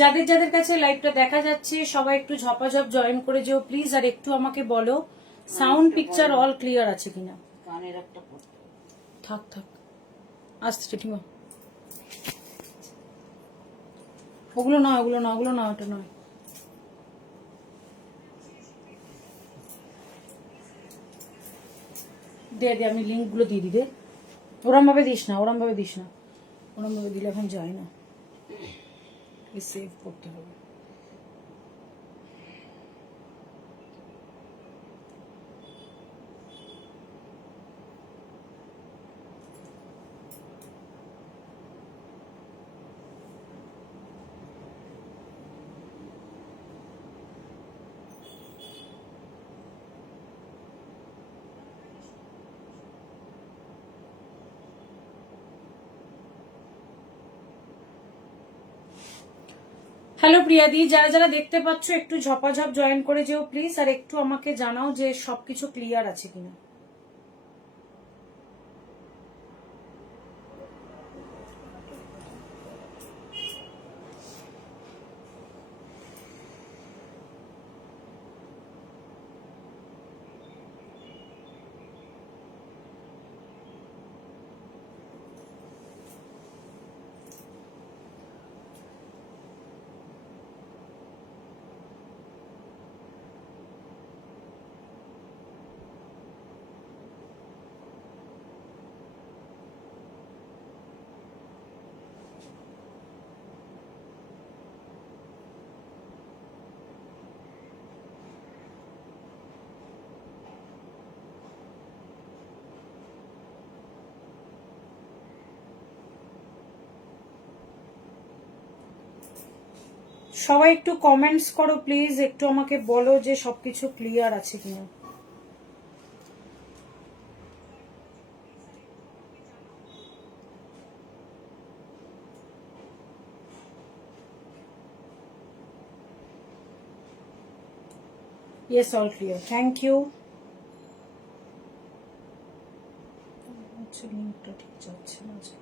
যাদের যাদের কাছে লাইভটা দেখা যাচ্ছে সবাই একটু ঝপাঝপ জয়েন করে যেও প্লিজ। আর একটু আমাকে বলো সাউন্ড পিকচার অল ক্লিয়ার আছে কিনা। কানের একটা থাক থাক আসছে জেঠিমা, ওগুলো নয় ওগুলো নয় ওগুলো নয়, ওটা নয়। দে দে, আমি লিঙ্কগুলো দিয়ে দিই। দে, ওরম ভাবে দিস না, ওরম ভাবে দিস না, ওরম ভাবে দিলে এখন যায় না, সেভ করতে হবে। হ্যালো প্রিয়াদি, যারা যারা দেখতে পাচ্ছ একটু ঝপাঝপ জয়েন করে যেও প্লিজ। আর একটু আমাকে জানাও যে সবকিছু ক্লিয়ার আছে কিনা। সবাই একটু কমেন্টস করো প্লিজ, একটু আমাকে বলো যে সবকিছু ক্লিয়ার আছে কিনা। Yes, all clear, thank you. লিঙ্কটা ঠিক যাচ্ছে না আজকে।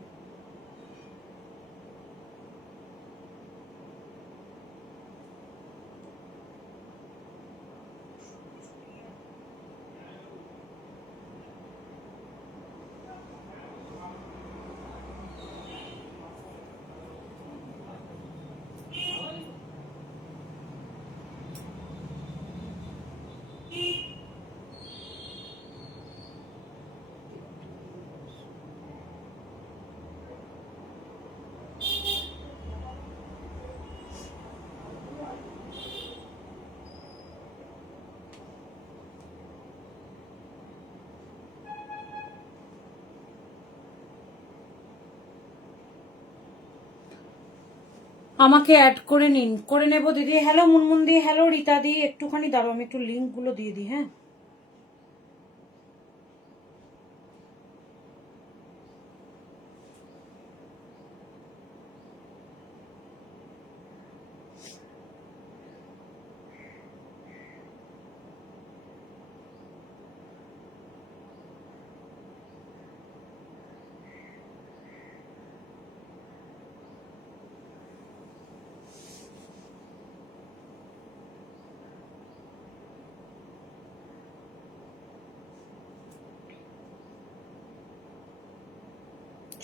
আমাকে অ্যাড করে নিন, করে নেব দিদি। হ্যালো মুনমুন দি, হ্যালো রীতা দি, একটুখানি দাঁড়াও, আমি একটু লিঙ্ক গুলো দিয়ে দিই। হ্যাঁ,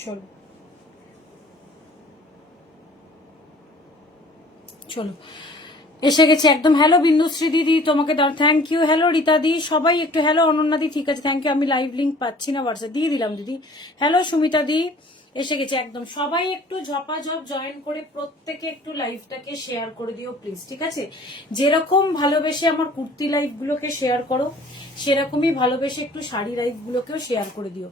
চলো চলো, এসে গেছি একদম। হ্যালো বিন্দুশ্রী দিদি, তোমাকে দাও, থ্যাংক ইউ। হ্যালো রীতা দি, সবাই একটু হ্যালো। অনন্যা দি, ঠিক আছে, থ্যাংক ইউ। আমি লাইভ লিঙ্ক পাচ্ছি না, হোয়াটসঅ্যাপ দিয়ে দিলাম দিদি। হ্যালো সুমিতা দি, এসে গেছে একদম। সবাই একটু ঝপাঝপ জয়েন করে প্রত্যেকে একটু লাইভটাকে শেয়ার করে দিও প্লিজ, ঠিক আছে। যেরকম ভালোবেসে আমার কুর্তি লাইভ গুলোকে শেয়ার করো, সেরকমই ভালোবেসে একটু শাড়ি লাইভ গুলোকেও শেয়ার করে দিও।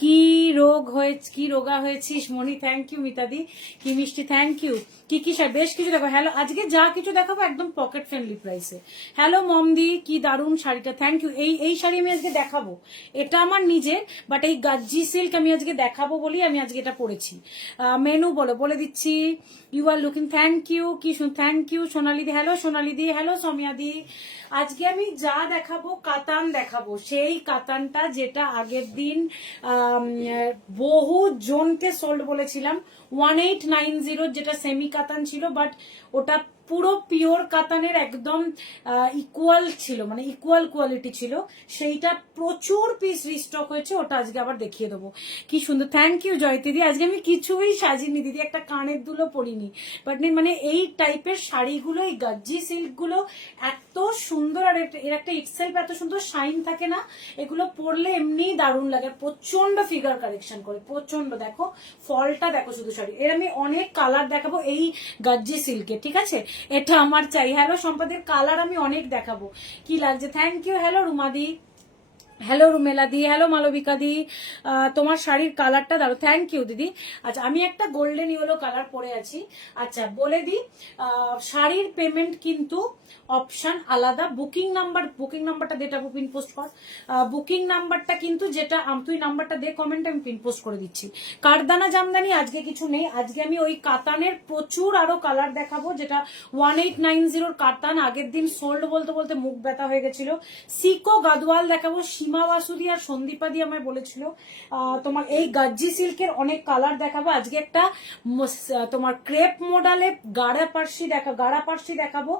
কি রোগ হয়েছে, কি রোগা হয়েছিস মনি, থ্যাংক ইউ। মিতাদি, কি মিষ্টি, থ্যাংক ইউ। কি কি শাড়ি, বেশ কিছু দেখো। হ্যালো, আজকে যা কিছু দেখাবো একদম পকেট ফ্রেন্ডলি প্রাইসে। হ্যালো মমদি, কি দারুণ শাড়িটা, থ্যাংক ইউ। এই শাড়ি আমি আজকে দেখাবো, এটা আমার নিজের, বাট এই গাজ্জি সিল্ক আমি আজকে দেখাবো বলি আমি আজকে এটা পরেছি। মেনু বলে দিচ্ছি। You are looking, thank you, কি থ্যাংক ইউ সোনালিদি, হ্যালো সোনালিদি, হ্যালো সৌমিয়াদি। আজকে আমি যা দেখাবো কাতান দেখাবো, সেই কাতানটা যেটা আগের দিন বহু জনকে সোল্ড বলেছিলাম 1890, যেটা সেমি কাতান ছিল, বাট ওটা পুরো পিওর কাতানের একদম ইকুয়াল ছিল, মানে ইকুয়াল কোয়ালিটি ছিল, সেইটা প্রচুর পিস রিস্টক হয়েছে, ওটা আজকে আবার দেখিয়ে দেবো। কি সুন্দর, থ্যাংক ইউ জয়তি দিদি। আজকে আমি কিছুই সাজিনি দিদি, একটা কানের দুলও পরিনি, বাট মানে এই টাইপের শাড়িগুলো, এই গাজ্জি সিল্ক গুলো এত সুন্দর, আর এর একটা ইটসেলফ এত সুন্দর শাইন থাকে না, এগুলো পরলে এমনিই দারুণ লাগে। প্রচন্ড ফিগার কারেকশন করে, প্রচন্ড। দেখো ফলটা দেখো শুধু শাড়ি, এর আমি অনেক কালার দেখাবো এই গাজ্জি সিল্কে, ঠিক আছে? এটা আমার চাই। হ্যালো সম্পাদের, কালার আমি অনেক দেখাবো। কি লাগছে, থ্যাংক ইউ। হ্যালো রুমাদি, হ্যালো রুমেলা দি, হ্যালো মালবিকা দি, তোমার শাড়ির কালারটা দাও, থ্যাংক ইউ দিদি। আচ্ছা, আমি একটা গোল্ডেন ইয়েলো কালার পরে আছি। আচ্ছা বলে দিই, শাড়ির পেমেন্ট কিন্তু অপশন আলাদা। বুকিং নাম্বারটা যেটা পিন পোস্ট কর, বুকিং নাম্বারটা কিন্তু যেটা তুই নাম্বারটা দে কমেন্ট, আমি পিন পোস্ট করে দিচ্ছি। কারদানা জামদানি আজকে কিছু নেই, আজকে আমি ওই কাতানের প্রচুর আরো কালার দেখাবো, যেটা 1890 কাতান আগের দিন সোল্ড বলতে বলতে মুখ ব্যথা হয়ে গেছিল। সিকো গাদওয়াল দেখাবো, সীমা বাসুদি আর সন্দীপা দি আমায় বলেছিল। তোমার এই গাজ্জি সিল্কের অনেক কালার দেখাবো আজকে। একটা তোমার ক্রেপ মডেলে গাড়া পার্সি দেখাবো,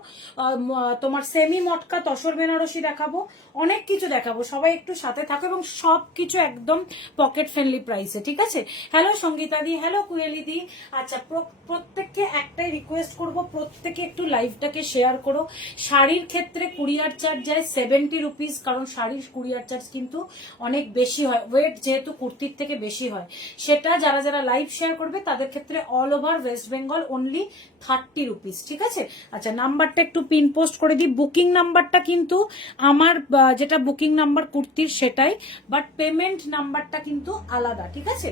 তোমার সেমি মটকা তসর বেনারসি দেখাবো, অনেক কিছু দেখাবো। সবাই একটু সাথে থাকো, এবং সবকিছু একদম পকেট ফ্রেন্ডলি প্রাইসে, ঠিক আছে? হ্যালো সঙ্গীতা দি, হ্যালো কুয়েলি দি। আচ্ছা, প্রত্যেককে একটাই রিকোয়েস্ট করব, প্রত্যেকে একটু লাইভটাকে শেয়ার করো। শাড়ির ক্ষেত্রে কুরিয়ার চার্জ যায় 70 রুপিস, কারণ শাড়ির কুরিয়ার চার্জ কিন্তু অনেক বেশি হয়, ওয়েট যেহেতু কুর্তির থেকে বেশি হয়। সেটা যারা যারা লাইভ শেয়ার করবে তাদের ক্ষেত্রে all over West Bengal only 30 rupees, ঠিক আছে? আচ্ছা, নাম্বারটা একটু পিন পোস্ট করে দিই। বুকিং নাম্বারটা কিন্তু আমার যেটা বুকিং নাম্বার কুর্তির সেটাই, বাট পেমেন্ট নাম্বারটা কিন্তু আলাদা, ঠিক আছে?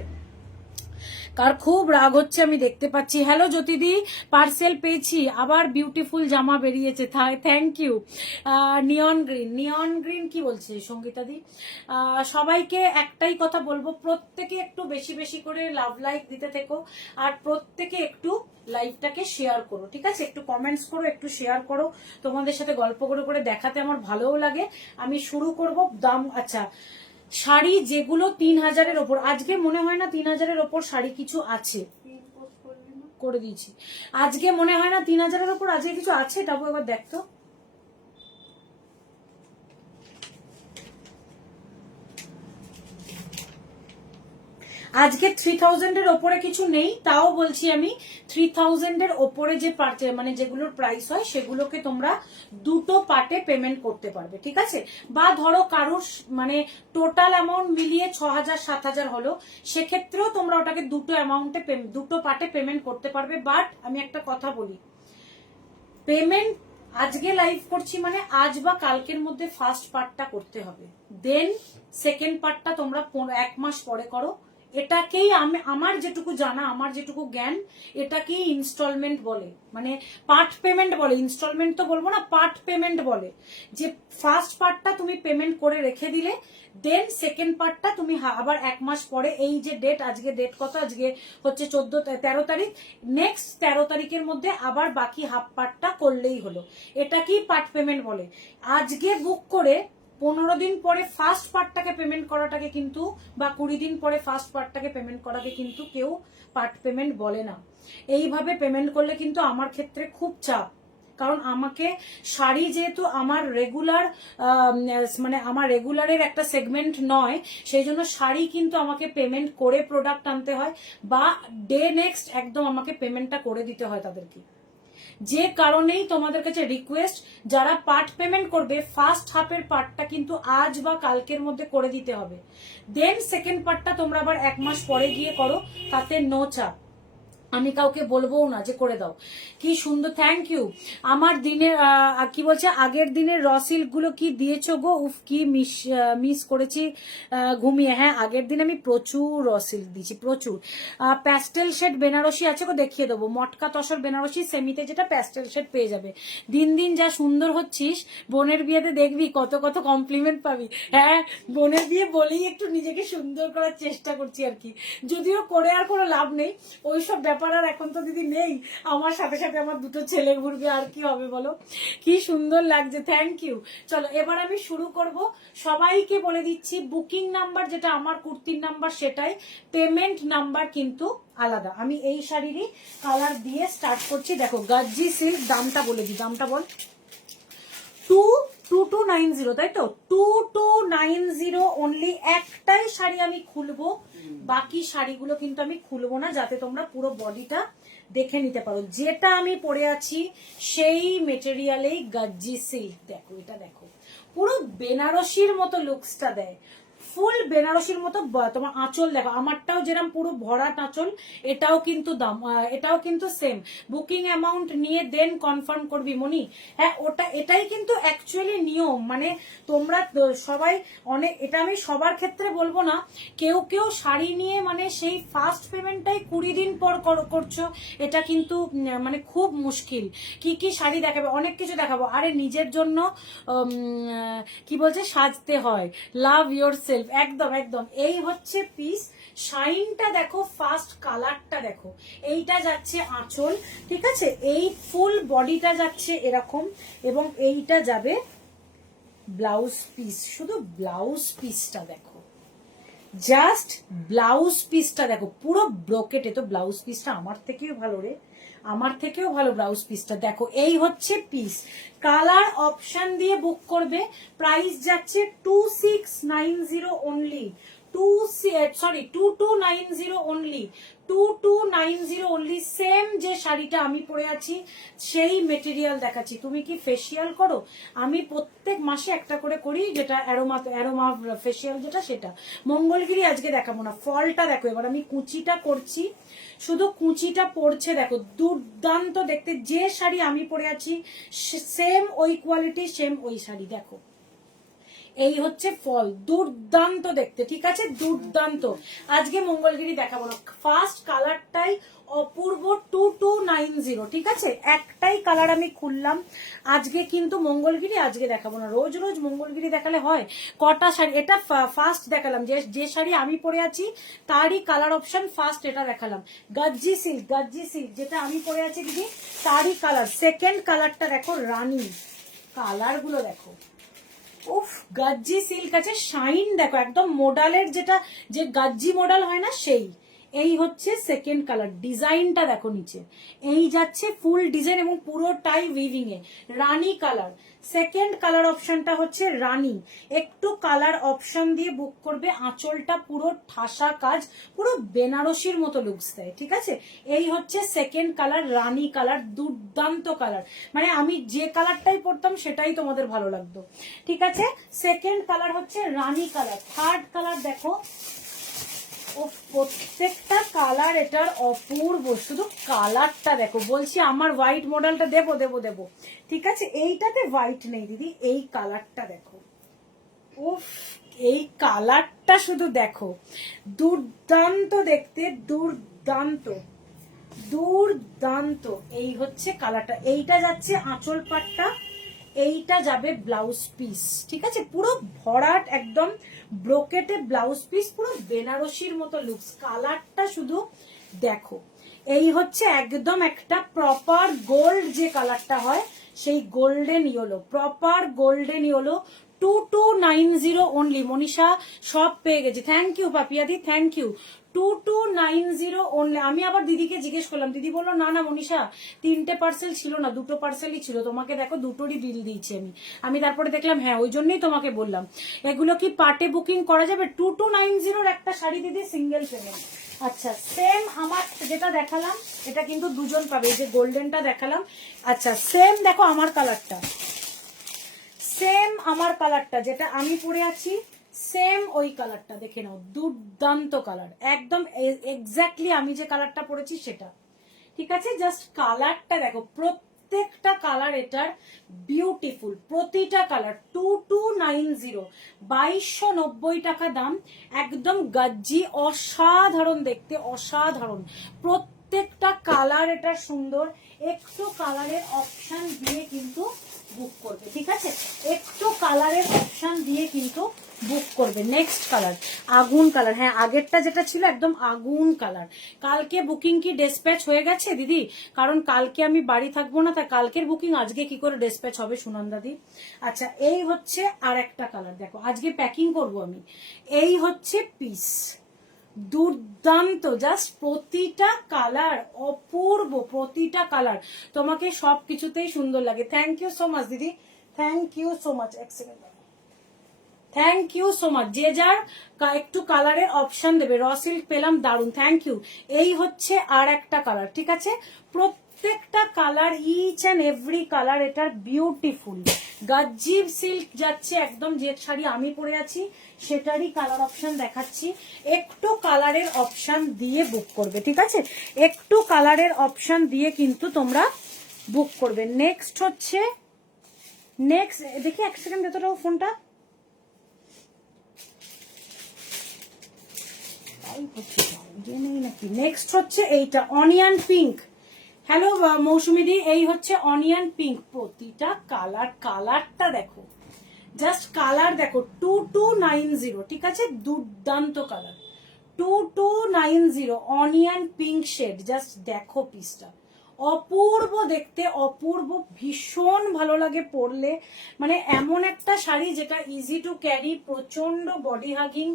কার খুব রাগ হচ্ছে আমি দেখতে পাচ্ছি। হ্যালো জ্যোতিদি, পার্সেল পেয়েছি, আবার বিউটিফুল জামা বেরিয়েছে, থ্যাংক ইউ। নিয়ন গ্রিন কি বলছে সঙ্গীতা দি? সবাইকে একটাই কথা বলবো, প্রত্যেকে একটু বেশি বেশি করে লাভ লাইক দিতে থেকো, আর প্রত্যেকে একটু লাইভটাকে শেয়ার করো, ঠিক আছে? একটু কমেন্টস করো, একটু শেয়ার করো, তোমাদের সাথে গল্প করে করে দেখাতে আমার ভালোও লাগে। আমি শুরু করব দাম। আচ্ছা, শাড়ি যেগুলো 3000-এর ওপর, আজকে মনে হয় না 3000-এর ওপর শাড়ি কিছু আছে, করে দিয়েছি। আজকে মনে হয় না 3000-এর ওপর আজকে কিছু আছে, তারপর একবার দেখতো। আজকে 3000-এর ওপরে কিছু নেই, তাও বলছি আমি 3000-এর ওপরে যে মানে যেগুলোর প্রাইস হয় সেগুলোকে তোমরা দুটো পার্টে পেমেন্ট করতে পারবে, ঠিক আছে? বা ধরো কারোর মানে টোটাল অ্যামাউন্ট মিলিয়ে 6000-7000 হলো, সেক্ষেত্রেও তোমরা ওটাকে দুটো পার্টে পেমেন্ট করতে পারবে। বাট আমি একটা কথা বলি, পেমেন্ট আজকে লাইভ করছি মানে আজ বা কালকের মধ্যে ফার্স্ট পার্টটা করতে হবে, দেন সেকেন্ড পার্টটা তোমরা 1 মাস পরে করো। এটাকেই আমার যেটুকু জানা, আমার যেটুকু জ্ঞান, এটাকেই ইনস্টলমেন্ট বলে, মানে পার্ট পেমেন্ট বলে। ইনস্টলমেন্ট তো বলবো না, পার্ট পেমেন্ট বলে। যে ফার্স্ট পার্টটা তুমি পেমেন্ট করে রেখে দিলে, দেন সেকেন্ড পার্টটা তুমি আবার 1 মাস পরে, এই যে ডেট, আজকে ডেট কত? আজকে হচ্ছে 13 তারিখ, নেক্সট 13 তারিখের মধ্যে আবার বাকি হাফ পার্টটা করলেই হলো। এটাকেই পার্ট পেমেন্ট বলে। আজকে বুক করে 15 দিন পরে ফার্স্ট পার্টটাকে পেমেন্ট করাটাকে কিন্তু, বা 20 দিন পরে ফার্স্ট পার্টটাকে পেমেন্ট করাকে কিন্তু কেউ পার্ট পেমেন্ট বলে না। এইভাবে পেমেন্ট করলে কিন্তু আমার ক্ষেত্রে খুব চাপ, কারণ আমাকে শাড়ি যেহেতু আমার রেগুলার, মানে আমার রেগুলারের একটা সেগমেন্ট নয়, সেই জন্য শাড়ি কিন্তু আমাকে পেমেন্ট করে প্রোডাক্ট আনতে হয়, বা ডে নেক্সট একদম আমাকে পেমেন্টটা করে দিতে হয় তাদেরকে। যে কারণেই তোমাদের কাছে রিকোয়েস্ট, যারা পার্ট পেমেন্ট করবে ফার্স্ট হাফের পার্টটা কিন্তু আজ বা কালকের মধ্যে করে দিতে হবে, দেন সেকেন্ড পার্টটা তোমরা আবার 1 মাস পরে গিয়ে করো, তাতে নো চাপ। আমি কাউকে বলবো না যে করে দাও। কি সুন্দর, থ্যাংক ইউ। আমার দিনের কি বলছে, আগের দিনের রসিল গুলো কি দিয়েছো গো? উফ কি মিস করেছি ঘুমিয়ে। হ্যাঁ, আগের দিন আমি প্রচুর রসিল দিয়েছি, প্রচুর। প্যাস্টেল শেড বেনারসি আছে গো, দেখিয়ে দেবো। মটকা তসর বেনারসি সেমিতে যেটা প্যাস্টেল শেড পেয়ে যাবে। দিন দিন যা সুন্দর হচ্ছিস, বোনের বিয়েতে দেখবি কত কত কমপ্লিমেন্ট পাবি। হ্যাঁ, বোনের বিয়ে বলেই একটু নিজেকে সুন্দর করার চেষ্টা করছি আর কি, যদিও করে আর কোনো লাভ নেই। ওইসব ব্যাপার আর এখন তো দিদি নেই। আমার সাথে সাথে আমার দুটো ছেলে ঘুরবে, আর কি হবে বলো। কি সুন্দর লাগছে, থ্যাংক ইউ। চলো এবার আমি শুরু করব। সবাইকে বলে দিচ্ছি, বুকিং নাম্বার যেটা আমার কুর্তির নাম্বার সেটাই, পেমেন্ট নাম্বার কিন্তু আলাদা। আমি এই শাড়িরই কালার দিয়ে স্টার্ট করছি। দেখো গাজ্জি সিল্ক, দামটা বলে দিই, দামটা বল। 2290, তাই তো? 2290 অনলি। একটাই শাড়ি আমি খুলবো, বাকি শাড়িগুলো কিন্তু আমি খুলবো না, যাতে তোমরা পুরো বডিটা দেখে নিতে পারো। যেটা আমি পরে আছি সেই মেটেরিয়ালেই গাজ্জি সিল্ক। দেখো এটা, দেখো পুরো বেনারসির মতো লুকসটা দেয়, ফুল বেনারসির মতো। তোমার আঁচল দেখো, আমারটাও যেরকম পুরো ভরাট আঁচল, এটাও কিন্তু দাম, এটাও কিন্তু সেম। বুকিং অ্যামাউন্ট নিয়ে দেন কনফার্ম করবি মনি। হ্যাঁ, ওটা এটাই কিন্তু অ্যাকচুয়ালি নিয়ম। মানে তোমরা সবাই অনেক, এটা আমি সবার ক্ষেত্রে বলবো না, কেউ কেউ শাড়ি নিয়ে মানে সেই ফার্স্ট পেমেন্টটাই 20 দিন পর করছো, এটা কিন্তু মানে খুব মুশকিল। কি কি শাড়ি দেখাবে, অনেক কিছু দেখাবো। আরে নিজের জন্য কি বলছে, সাজতে হয়, লাভ ইয়োর সেলফ। একদম একদম। এই হচ্ছে পিস, শাইনটা দেখো, ফার্স্ট কালারটা দেখো। এইটা যাচ্ছে আঁচল, ঠিক আছে? এই ফুল বডিটা যাচ্ছে এরকম, এবং এইটা যাবে ব্লাউজ পিস। শুধু ব্লাউজ পিসটা দেখো, জাস্ট ব্লাউজ পিসটা দেখো, পুরো ব্রোকেটে। তো ব্লাউজ পিসটা আমার থেকেও ভালো রে, আমার থেকেও ভালো ব্লাউজ পিসটা দেখো। এই হচ্ছে পিস, কালার অপশন দিয়ে বুক করবে। প্রাইস যাচ্ছে 2690 অনলি, 2290 অনলি, 2290 অনলি। সেম যে শাড়িটা আমি পরে আছি সেই মেটেরিয়াল দেখাচ্ছি। তুমি কি ফেসিয়াল করো? আমি প্রত্যেক মাসে একটা করে করি, যেটা অ্যারোমা ফেসিয়াল যেটা, সেটা। মঙ্গলগিরি আজকে দেখাবো না। ফলটা দেখো, এবার আমি কুচিটা করছি, শুধু কুচিটা পড়ছে দেখো, দুর্দান্ত দেখতে। যে শাড়ি আমি পরে আছি সেম ওই কোয়ালিটি, সেম ওই শাড়ি দেখো। এই হচ্ছে ফল, দুর্দান্ত দেখতে, ঠিক আছে? দুর্দান্ত। আজকে মঙ্গলগিরি দেখাবো না, ফার্স্ট কালারটাই অপূর্ব। 2290, ঠিক আছে? একটাই কালার আমি খুললাম আজকে, কিন্তু মঙ্গলগিরি আজকে দেখাবো না। রোজ রোজ মঙ্গলগিরি দেখালে হয়? কটা শাড়ি, এটা ফার্স্ট দেখালাম, যে শাড়ি আমি পরে আছি তারই কালার অপশন ফার্স্ট এটা দেখালাম। গাজ্জি সিল্ক, গাজ্জি সিল্ক যেটা আমি পরে আছি দিদি, তারই কালার। সেকেন্ড কালারটা দেখো, রানী। কালার গুলো দেখো, উফ, গাজ্জি সিল্ক আছে, শাইন দেখো একদম মোডালের, যেটা যে গাজ্জি মডেল হয় না সেই। এই হচ্ছে সেকেন্ড কালার, ডিজাইনটা দেখো নিচে, এই যাচ্ছে ফুল ডিজাইন এবং পুরোটাই উইভিং এ। রানী কালার, সেকেন্ড কালার অপশনটা হচ্ছে রানী। একটু কালার অপশন দিয়ে বুক করবে। আঁচলটা পুরো ঠাসা কাজ, পুরো বেনারসির মতো লুকস দেয়, ঠিক আছে? এই হচ্ছে সেকেন্ড কালার, রানী কালার, দুর্দান্ত কালার। মানে আমি যে কালারটাই পরতাম সেটাই তোমাদের ভালো লাগতো, ঠিক আছে? সেকেন্ড কালার হচ্ছে রানী কালার। থার্ড কালার দেখো, ও প্রত্যেকটা কালার এটার অপূর্ব, শুধু কালারটা দেখো। বলছি আমার হোয়াইট মডেলটা দেবো দেবো দেবো, ঠিক আছে? এইটাতে হোয়াইট নেই দিদি, এই কালারটা দেখো। উফ, এই কালারটা শুধু দেখো, দুর্দান্ত দেখতে, দুর্দান্ত দুর্দান্ত। এই হচ্ছে কালারটা, এইটা যাচ্ছে আঁচল পাটটা, এইটা যাবে ব্লাউজ পিস, ঠিক আছে? পুরো ভরাট একদম ব্রোকেটে ব্লাউজ পিস, পুরো বেনারসির মতো লুকস। কালারটা শুধু দেখো, এই হচ্ছে একদম একটা প্রপার গোল্ড যে কালারটা হয়, সেই golden yellow, proper golden yellow. 2290 only. Manisha সব পেয়ে গেছে, থ্যাংক ইউ পাপিয়াদি, থ্যাংক ইউ। 2290 অনলি। আমি আবার দিদিকে জিজ্ঞেস করলাম, দিদি বললো না না মনীষা, 3টে পার্সেল ছিল না, 2টো পার্সেলই ছিল। তোমাকে দেখো দুটোরই বিল দিয়েছি আমি তারপরে দেখলাম, হ্যাঁ ওই জন্যই তোমাকে বললাম। এগুলো কি পার্টে বুকিং করা যাবে? 2290 একটা শাড়ি দিদি, সিঙ্গেল পেমেন্ট। আচ্ছা, সেম আমার যেটা দেখালাম, এটা কিন্তু দুজন পাবে, এই যে গোল্ডেনটা দেখালাম। আচ্ছা, সেম দেখো আমার কালারটা, সেম আমার কালারটা যেটা আমি পরে আছি, সেম ওই কালারটা দেখে নাও। দুর্দান্ত কালার, একদম এক্স্যাক্টলি আমি যে কালারটা পরেছি সেটা। ঠিক আছে, জাস্ট কালারটা দেখো, প্রত্যেকটা কালার এটার বিউটিফুল, প্রতিটা কালার। 2290, 2290 টাকা দাম, একদম গজ্জি, অসাধারণ দেখতে, অসাধারণ। প্রত্যেকটা কালার এটা সুন্দর। একটু কালারের অপশন দিয়ে কিন্তু বুক করবে, ঠিক আছে, একটু কালারের অপশন দিয়ে কিন্তু বুক করবে। নেক্সট কালার আগুন কালার, হ্যাঁ আগেরটা যেটা ছিল একদম আগুন কালার। কালকে বুকিং কি ডেসপ্যাচ হয়ে গেছে দিদি? কারণ কালকে আমি বাড়ি থাকবো না, তাই কালকের বুকিং আজকে কি করে ডেসপ্যাচ হবে সুনন্দাদি? আচ্ছা, এই হচ্ছে আর একটা কালার, দেখো আজকে প্যাকিং করব আমি। এই হচ্ছে পিস, দুর্দান্ত, জাস্ট প্রতিটা কালার অপূর্ব, প্রতিটা কালার তোমাকে সবকিছুতেই সুন্দর লাগে। থ্যাংক ইউ সো মাচ দিদি, থ্যাংক ইউ সো মাচ, এক second, thank you so much. যে যার একটু কালারের অপশন দেবে। র সিল্ক পেলাম, দারুন, থ্যাংক ইউ। এই হচ্ছে আর একটা কালার, ঠিক আছে, প্রত্যেকটা colour, each and every colour এটার বিউটিফুল। গাজ্জিব সিল্ক যাচ্ছে একদম, যে শাড়ি আমি পরে আছি সেটারই কালার অপশন দেখাচ্ছি। একটু কালারের অপশন দিয়ে বুক করবে, ঠিক আছে, একটু কালারের অপশন দিয়ে কিন্তু তোমরা বুক করবে। নেক্সট হচ্ছে, নেক্সট দেখি এক সেকেন্ড ভেতরটাও ফোনটা, নেক্সট হচ্ছে এইটা অনিয়ন পিঙ্ক। হ্যালো মৌসুমী দি, এই হচ্ছে অনিয়ন পিঙ্ক। প্রতিটা কালার, কালারটা দেখো, জাস্ট কালার দেখো, 2290, ঠিক আছে, দুর্দান্ত colour, 2290 onion pink shade. Just দেখো পিসটা, অপূর্ব দেখতে, অপূর্ব, ভীষণ ভালো লাগে পরলে। মানে এমন একটা শাড়ি যেটা ইজি টু ক্যারি, প্রচন্ড বডি হাগিং,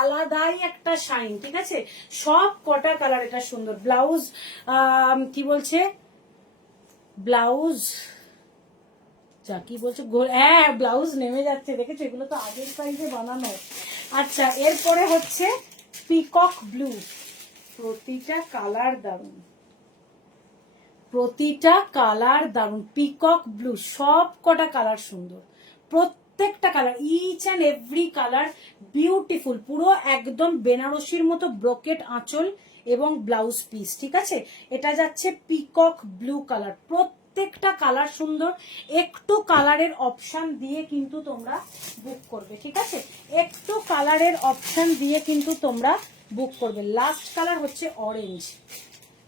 আলাদাই একটা শাইন, ঠিক আছে, সব কটা কালার এটা সুন্দর। ব্লাউজ কি বলছে, ব্লাউজ যা কি বলছে, হ্যাঁ ব্লাউজ নেমে যাচ্ছে, দেখেছো, এগুলো তো আগের সাইজে বানানো। আচ্ছা, এরপরে হচ্ছে পিকক ব্লু, প্রতিটা কালার দারুন, প্রতিটা কালার দারুন, পিকক ব্লু, সব কটা কালার সুন্দর, প্রত্যেকটা colour, each and every colour beautiful, পুরো একদম বেনারসির মতো ব্রোকেট আঁচল এবং ব্লাউজ পিস, ঠিক আছে। এটা যাচ্ছে পিকক ব্লু কালার, প্রত্যেকটা কালার সুন্দর। একটু কালারের অপশন দিয়ে কিন্তু তোমরা বুক করবে, ঠিক আছে, একটু কালারের অপশন দিয়ে কিন্তু তোমরা বুক করবে। লাস্ট কালার হচ্ছে অরেঞ্জ,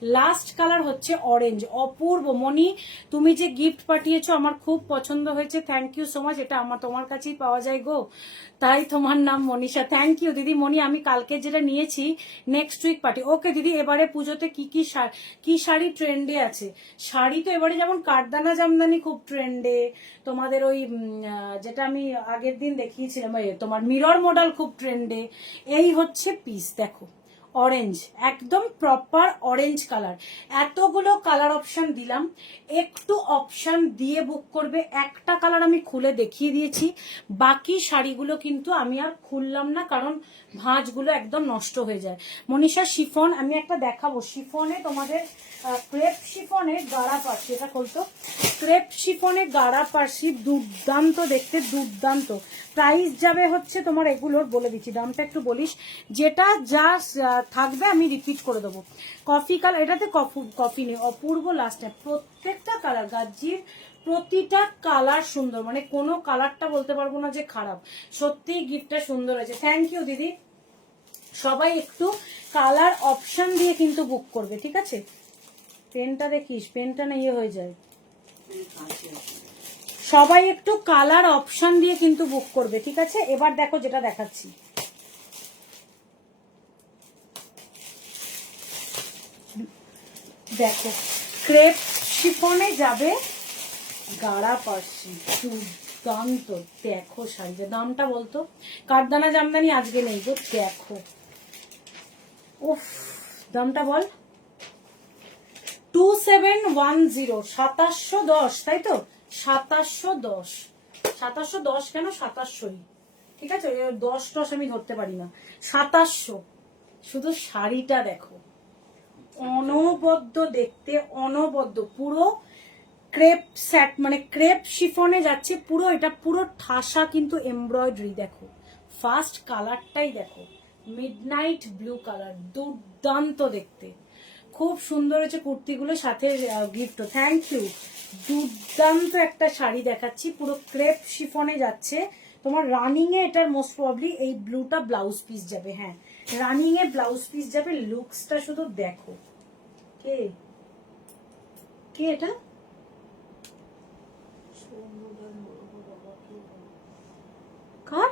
লাস্ট কালার হচ্ছে অরেঞ্জ, অপূর্ব। মনি, তুমি যে গিফট পাঠিয়েছো আমার খুব পছন্দ হয়েছে, থ্যাংক ইউ সো মাচ। এটা আমার তোমার কাছেই পাওয়া যায় গো, তাই তোমার নাম মনীষা, থ্যাংক ইউ দিদি। মনি, আমি কালকে যেটা নিয়েছি নেক্সট উইক পাঠিয়ে, ওকে দিদি। এবারে পুজোতে কি কি শাড়ি ট্রেন্ডে আছে? শাড়ি তো এবারে যেমন কাঠদানা জামদানি খুব ট্রেন্ডে, তোমাদের ওই যেটা আমি আগের দিন দেখিয়েছিলাম তোমার মিরর মডেল খুব ট্রেন্ডে। এই হচ্ছে পিস, দেখো অরেঞ্জ, একদম প্রপার অরেঞ্জ কালার। এতগুলো কালার অপশন দিলাম, একটু অপশন দিয়ে বুক করবে। একটা কালার আমি খুলে দেখিয়ে দিয়েছি, বাকি শাড়িগুলো কিন্তু আমি আর খুললাম না, কারণ ভাঁজগুলো একদম নষ্ট হয়ে যায়। মনীষা, শিফন আমি একটা দেখাবো, শিফনে তোমাদের ক্রেপ শিফনে গাড়া পার্সি, এটা বলতো ক্রেপ শিফনে গাড়া পার্সি, দুর্দান্ত দেখতে, দুর্দান্ত। প্রাইস যাবে হচ্ছে তোমার এগুলোর, বলে দিচ্ছি দামটা একটু বলিস, যেটা যা থাকবে আমি রিপিট করে দেবো। কফি কালার, এটাতে কফি নেই, অপূর্ব লাস্টে, প্রত্যেকটা কালার গাজ্জির, প্রতিটা কালার সুন্দর, মানে কোনো কালারটা বলতে পারবো না যে খারাপ, সত্যি গিফটটা সুন্দর হয়েছে। থ্যাংক ইউ দিদি। সবাই একটু কালার অপশন দিয়ে কিন্তু বুক করবে, ঠিক আছে। পেনটা দেখিস, পেনটা না ইয়ে হয়ে যায়। সবাই একটু কালার অপশন দিয়ে কিন্তু বুক করবে, ঠিক আছে। এবার দেখো যেটা দেখাচ্ছি, দেখো ক্রেপ শিফনে যাবে গাড়া পার্সি, দুর্দান্ত। দেখো শাড়িটা, দামটা বলতো, কাঠদানা জামদানি আজকে নেই গো, দেখো, উফ, দামটা বল। 2710, 2710, তাই তো, 2710, 2710 কেন, 2700, ঠিক আছে, 10 আমি ধরতে পারি না, 2700। শুধু শাড়িটা দেখো, অনবদ্য দেখতে, অনবদ্য, পুরো ক্রেপ সেট, মানে ক্রেপ শিফনে যাচ্ছে পুরো, এটা পুরো ঠাসা কিন্তু এমব্রয়ডারি। দেখো ফার্স্ট কালারটাই দেখো, মিডনাইট ব্লু কালার, দুর্দান্ত দেখতে, খুব সুন্দর হয়েছে কুর্তিগুলো, সাথে গিফট। Thank you. দুর্দান্ত একটা শাড়ি দেখাচ্ছি, পুরো ক্রেপ শিফনে যাচ্ছে তোমার। রানিং এ এটার মোস্ট প্রবলি এই ব্লুটা ব্লাউজ পিস যাবে। হ্যাঁ, রানিং এ ব্লাউজ পিস যাবে। লুকসটা শুধু দেখো। কে কে এটা? কার?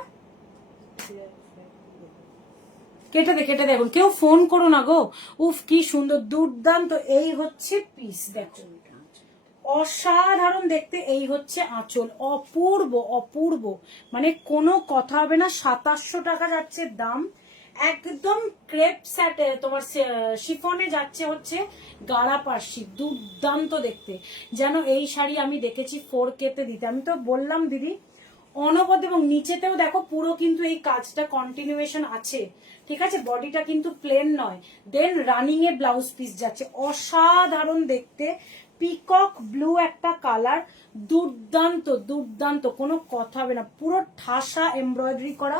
কেটে দে, কেটে দেখুন, কেউ ফোন করো না গো। উফ কি সুন্দর, দুর্দান্ত। এই হচ্ছে পিস, দেখো অসাধারণ দেখতে। এই হচ্ছে আঁচল, অপূর্ব অপূর্ব, মানে কোনো কথা হবে না। 2700 টাকা যাচ্ছে দাম। একদম ক্রেপ স্যাটে তোমার শিফনে যাচ্ছে হচ্ছে গাড়া পার্সি। দুর্দান্ত দেখতে, যেন এই শাড়ি আমি দেখেছি 4K তে দিতে। আমি তো বললাম দিদি অনবদ্য, এবং নিচেতেও দেখো পুরো কিন্তু এই কাজটা কন্টিনিউয়েশন আছে, ঠিক আছে। বডিটা কিন্তু প্লেন নয়। দেন রানিং এ ব্লাউজ পিস যাচ্ছে, অসাধারণ দেখতে। পিকক ব্লু একটা কালার, দুর্দান্ত দুর্দান্ত, কোনো কথা হবে না। পুরো ঠাসা এমব্রয়ডারি করা,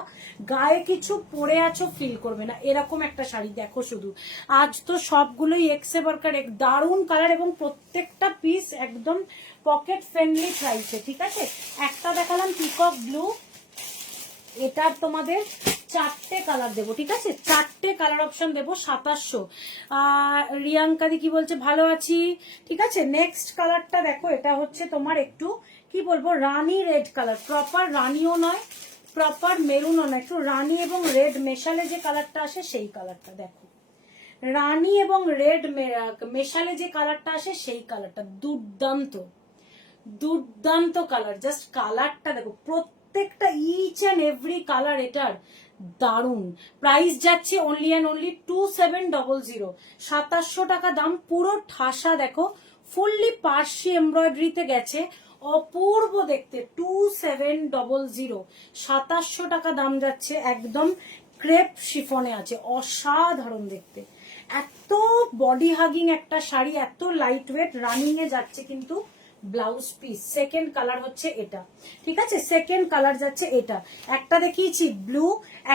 গায়ে কিছু পরে আছো ফিল করবে না, এরকম একটা শাড়ি। দেখো শুধু, আজ তো সবগুলোই এক্সে বার্কার, দারুণ কালার, এবং প্রত্যেকটা পিস একদম পকেট ফ্রেন্ডলি প্রাইসে, ঠিক আছে। একটা দেখালাম পিকক ব্লু, এটার তোমাদের 4টে কালার দেবো, ঠিক আছে। 4টে কালার অপশন দেবো, 2700। রিয়াঙ্কাদি কি বলছে? ভালো আছি, ঠিক আছে। নেক্সট কালারটা দেখো, এটা হচ্ছে তোমার একটু কি বলবো, রানি রেড কালার। প্রপার রানিও নয়, প্রপার মেরুনও নয়, একটু রানি এবং রেড মেশালে যে কালারটা আসে সেই কালারটা দেখো। রানি এবং রেড মেশালে যে কালারটা আসে সেই কালারটা, দুর্দান্ত দুর্দান্ত কালার। জাস্ট কালারটা দেখো, প্রত্যেকটা ইচ অ্যান্ড এভরি কালার এটার দারুন। প্রাইস যাচ্ছে অনলি অ্যান্ড অনলি 2700। 2700 টাকা দাম, পুরো ঠাসা দেখো, ফুললি পার্সি এমব্রয়ডারিতে গেছে, অপূর্ব দেখতে। 2700, 2700 টাকা দাম যাচ্ছে। একদম ক্রেপ শিফনে আছে, অসাধারণ দেখতে। এত বডি হাগিং একটা শাড়ি, এত লাইট ওয়েট, রানিং এ যাচ্ছে কিন্তু ব্লাউজ পিস। সেকেন্ড কালার হচ্ছে এটা, ঠিক আছে। সেকেন্ড কালার যাচ্ছে এটা। একটা দেখিয়েছি ব্লু,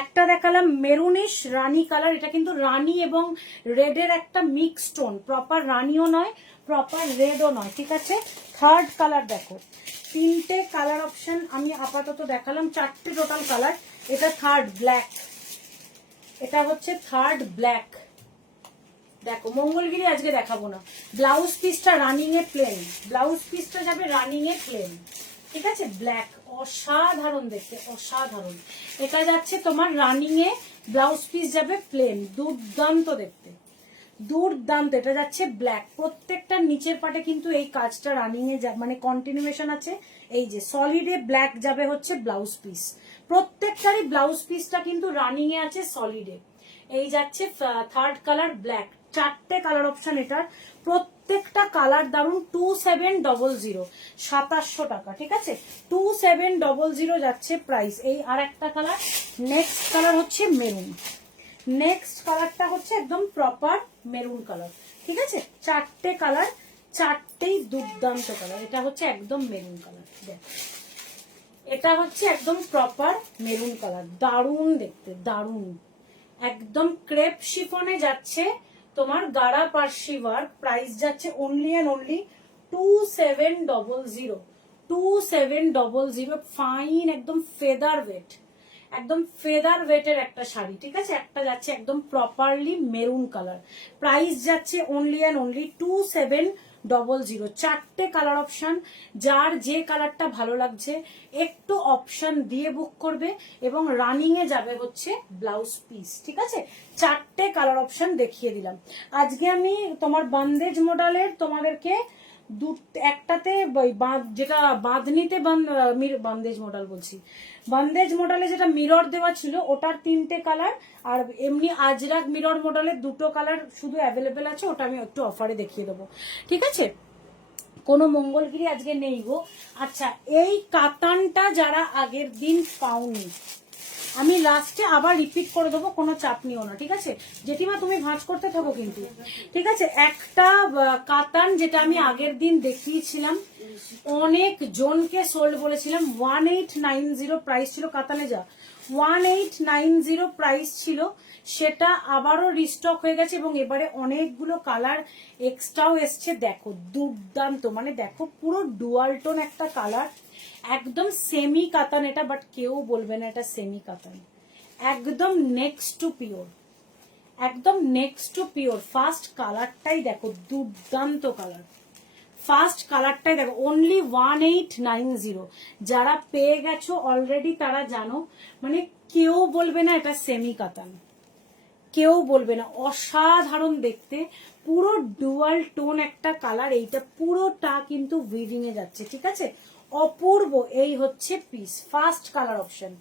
একটা দেখালাম মেরুনিশ রানী কালার। এটা কিন্তু রানী এবং রেডের একটা মিক্স টোন, প্রপার রানীও নয়, প্রপার রেডও নয়, ঠিক আছে। থার্ড কালার দেখো, 3টে কালার অপশন আমি আপাতত দেখালাম, 4টে টোটাল কালার। এটা থার্ড ব্ল্যাক, এটা হচ্ছে থার্ড ব্ল্যাক। দেখো মঙ্গলগিরি আজকে দেখাবো না। ব্লাউজ পিসটা রানিং এ প্লেন, ব্লাউজ পিসটা যাবে রানিং এ প্লেন, ঠিক আছে। ব্ল্যাক, অসাধারণ দেখতে, অসাধারণ। এটা যাচ্ছে তোমার রানিং এ, ব্লাউজ পিস যাবে প্লেন, দুর্দান্ত দেখতে, দুর্দান্ত। এটা যাচ্ছে ব্ল্যাক, প্রত্যেকটা নিচের পাটে কিন্তু এই কাজটা রানিং এ মানে কন্টিনিউয়েশন আছে। এই যে সলিডে ব্ল্যাক যাবে হচ্ছে ব্লাউজ পিস, প্রত্যেকটারই ব্লাউজ পিসটা কিন্তু রানিং এ আছে সলিডে। এই যাচ্ছে থার্ড কালার ব্ল্যাক। 4টে কালার অপশন এটার, প্রত্যেকটা কালার দারুন। 2700, 2700 টাকা, ঠিক আছে। 2700 যাচ্ছে প্রাইস। এই আর একটা কালার, নেক্সট কালার হচ্ছে মেরুন। নেক্সট কালারটা হচ্ছে একদম প্রপার মেরুন কালার, ঠিক আছে। 4টে কালার, 4টেই দুর্দান্ত কালার। এটা হচ্ছে একদম মেরুন কালার, দেখ এটা হচ্ছে একদম প্রপার মেরুন কালার, দারুন দেখতে, দারুন। একদম ক্রেপ শিফনে যাচ্ছে তোমার গাড়া পার্সি ওয়ার্ক। প্রাইস যাচ্ছে অনলি অ্যান্ড অনলি 2700, 2700। ফাইন, একদম ফেদার ওয়েট, একদম ফেদার ওয়েটের একটা শাড়ি, ঠিক আছে। একটা যাচ্ছে একদম প্রপারলি মেরুন কালার। প্রাইস যাচ্ছে অনলি অ্যান্ড অনলি 2700। 4টে কালার অপশন, যার যে কালারটা ভালো লাগছে একটু অপশন দিয়ে বুক করবে, এবং রানিং এ যাবে হচ্ছে ব্লাউজ পিস, ঠিক আছে। 4টে কালার অপশন দেখিয়ে দিলাম। আজকে আমি তোমার বন্দেজ মডেলের তোমাদেরকে একটাতে যেটা বাঁধনিতে বন্দেজ মডেল বলছি, বন্দেজ মডেলে যেটা মিরর দেওয়া ছিল ওটার 3টে কালার, আর এমনি আজরাক মিরর মডেলের 2টো কালার শুধু অ্যাভেলেবেল আছে, ওটা আমি একটু অফারে দেখিয়ে দেবো, ঠিক আছে। কোনো মঙ্গলগিরি আজকে নেই গো। আচ্ছা, এই কাতানটা যারা আগের দিন পাওনি, আমি লাস্টে আবার রিপিট করে দেবো, কোনো চাপ নিও না, ঠিক আছে জেঠিমা, তুমি ভাঁজ করতে থাকো কিন্তু, ঠিক আছে। একটা কাতান যেটা আমি আগের দিন দেখিয়েছিলাম, অনেক জনকে সোল্ড বলেছিলাম, 1890 প্রাইস ছিল কাতানে, যা 1890 প্রাইস ছিল, সেটা আবারও রিস্টক হয়ে গেছে এবং এবারে অনেকগুলো কালার এক্সট্রাও এসছে। দেখো দুর্দান্ত, মানে দেখো পুরো ডুয়াল টোন একটা কালার, একদম সেমি কাতান এটা, বাট কেউ বলবে না এটা সেমি কাতান, একদম নেক্সট টু পিওর, একদম নেক্সট টু পিওর। ফার্স্ট কালারটাই দেখো, দুর্দান্ত কালার, ফার্স্ট কালারটাই দেখো, অনলি 1890। যারা পেয়ে গেছো অলরেডি তারা জানো, মানে কেউ বলবে না এটা সেমি কাতান, কেউ বলবে না, অসাধারণ দেখতে, পুরো ডুয়াল টোন একটা কালার, এইটা পুরোটা কিন্তু উইভিং এ যাচ্ছে, ঠিক আছে, অপূর্ব। এই হচ্ছে পিস, ফার্স্ট কালার অপশন,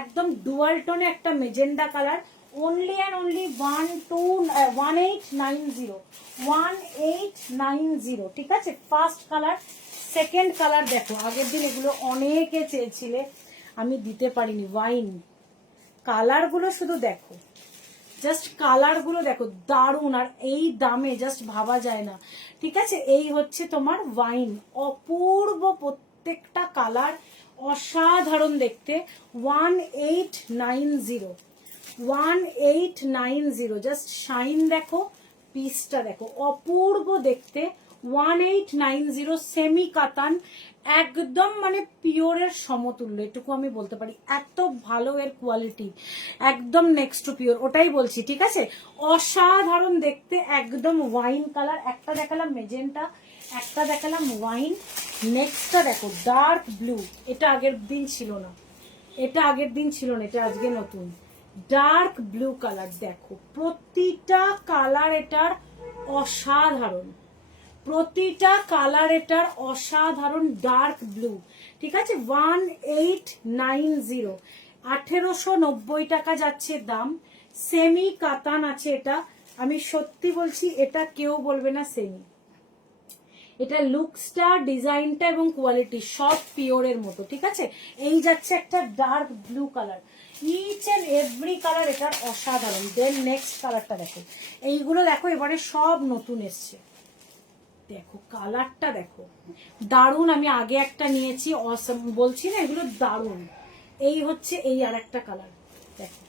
একদম ডুয়াল টোনে একটা magenta colour, only and only 1890, ঠিক আছে, ফার্স্ট কালার। সেকেন্ড কালার দেখো, আগের দিন এগুলো অনেকে চেয়েছিলে, আমি দিতে পারিনি, ওয়াইন কালার গুলো শুধু দেখো, জাস্ট কালার গুলো দেখো, দারুণ, আর এই দামে জাস্ট ভাবা যায় না, ঠিক আছে। এই হচ্ছে তোমার ওয়াইন, অপূর্ব প্রত্যেকটা কালার, অসাধারণ দেখতে, 1890, জাস্ট শাইন দেখো, পিসটা দেখো, অপূর্ব দেখতে, 1890 সেমি কাতান, একদম মানে পিওরের সমতুল্য, এটুকু আমি বলতে পারি, এত ভালো এর কোয়ালিটি, একদম নেক্সট টু পিওর, ওটাই বলছি, ঠিক আছে, অসাধারণ দেখতে, একদম ওয়াইন কালার। একটা দেখালাম মেজেন্টা, একটা দেখালাম ওয়াইন, নেক্সটটা দেখো ডার্ক ব্লু, এটা আগের দিন ছিল না, এটা আগের দিন ছিল না, এটা আজকে নতুন ডার্ক ব্লু কালার। দেখো প্রতিটা কালার এটার অসাধারণ, প্রতিটা কালার এটার অসাধারণ, ডার্ক ব্লু, ঠিক আছে, 1890, 1890 টাকা যাচ্ছে দাম, সেমি কাতান আছে এটা, আমি সত্যি বলছি, এটা কেউ বলবে না সেমি, এটা লুকসটা, ডিজাইনটা এবং কোয়ালিটি সব পিওরের মতো, ঠিক আছে। এই যাচ্ছে একটা dark blue colour, each and every colour এটার অসাধারণ। দেন নেক্সট কালারটা দেখো, এইগুলো দেখো এবারে সব নতুন এসছে, দেখো কালারটা দেখো, দারুণ। আমি আগে একটা নিয়েছি, অসম বলছি না, এগুলো দারুণ। এই হচ্ছে এই আর একটা কালার, দেখো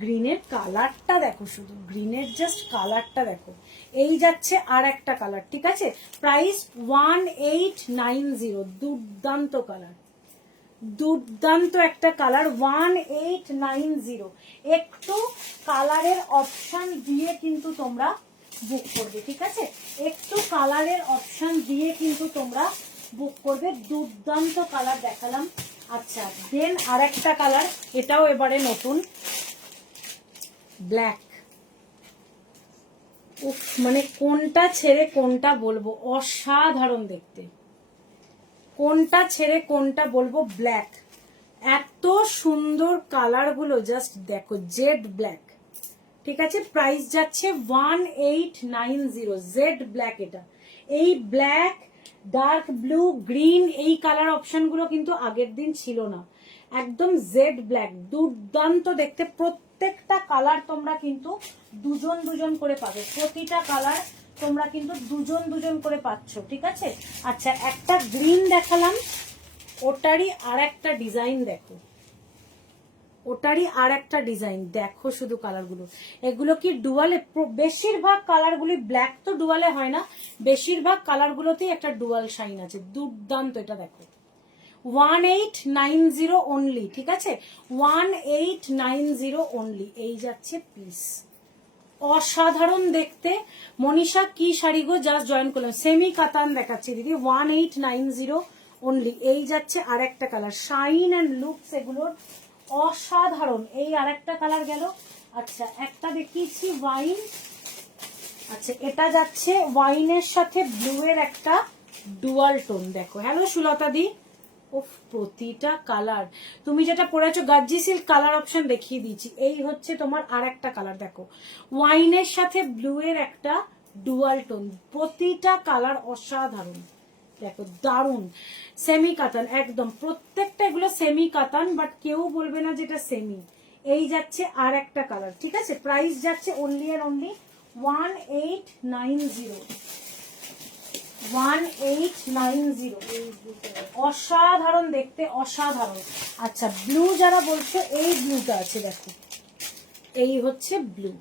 গ্রিনের কালারটা দেখো, শুধু গ্রিনের জাস্ট কালারটা দেখো। এই যাচ্ছে আর একটা কালার, ঠিক আছে, প্রাইস 1890, দুর্দান্ত কালার, দুর্দান্ত একটা কালার, 1890। একটু কালারের অপশন দিয়ে কিন্তু তোমরা বুক করবে, ঠিক আছে, একটু কালারের অপশন দিয়ে কিন্তু তোমরা বুক করবে, দুর্দান্ত কালার দেখালাম। আচ্ছা দেন আর একটা কালার, এটাও এবারে নতুন, ব্ল্যাক, উফ মানে কোনটা ছেড়ে কোনটা বলবো, অসাধারণ দেখতে, কোনটা ছেড়ে কোনটা বলবো, ব্ল্যাক, এত সুন্দর কালার গুলো, জাস্ট দেখো, জেড ব্ল্যাক, ঠিক আছে, প্রাইস যাচ্ছে 1890, জেড ব্ল্যাক এটা। এই ব্ল্যাক, ডার্ক ব্লু, গ্রিন, এই কালার অপশন গুলো কিন্তু আগের দিন ছিল না, একদম জেড ব্ল্যাক, দুর্দান্ত দেখতে। প্রত্যেকটা কালার তোমরা কিন্তু দুজন দুজন করে পাবে, প্রতিটা কালার তোমরা কিন্তু দুজন দুজন করে পাচ্ছ, ঠিক আছে। আচ্ছা একটা গ্রিন দেখালাম, ওটারই আর একটা ডিজাইন দেখো, ওটারই আর একটা ডিজাইন দেখো, শুধু কালারগুলো, এগুলো কি ডুয়ালে, বেশিরভাগ কালারগুলি ব্ল্যাক তো ডুয়ালে হয় না, বেশিরভাগ কালারগুলোতেই একটা ডুয়াল শাইন আছে, দুর্দান্ত। এটা দেখো 1890 অনলি, ঠিক আছে, 1890 অনলি। এই যাচ্ছে পিস, অসাধারণ দেখতে। মনীষা কি শাড়ি গো, জাস্ট জয়েন করলাম, সেমি কাতান দেখাচ্ছি দিদি, 1890 অনলি। এই যাচ্ছে আর একটা কালার, শাইন অ্যান্ড লুকস এগুলোর অসাধারণ। এই আর একটা কালার গেল। আচ্ছা একটা দেখিয়েছি ওয়াইন, আচ্ছা এটা যাচ্ছে ওয়াইনের সাথে ব্লু এর একটা ডুয়াল টোন, দেখো। হ্যালো সুলতা দি, উফ প্রতিটা কালার, তুমি যেটা পরেছো গাজ্জি সিল্ক কালার অপশন দেখিয়ে দিয়েছি। এই হচ্ছে তোমার আর একটা কালার, দেখো ওয়াইনের সাথে ব্লু এর একটা ডুয়াল টোন, প্রতিটা কালার অসাধারণ, দেখো দারুন সেমি কাতান, একদম প্রত্যেকটা এগুলো সেমি কাতান, বাট কেউ বলবে না যেটা সেমি। এই যাচ্ছে আর একটা কালার, ঠিক আছে। প্রাইস যাচ্ছে অনলি এন্ড অনলি 1890, 1890। অসাধারণ দেখতে, অসাধারণ। আচ্ছা ব্লু যারা বলছো, এই ব্লুটা আছে দেখো, এই হচ্ছে ব্লু,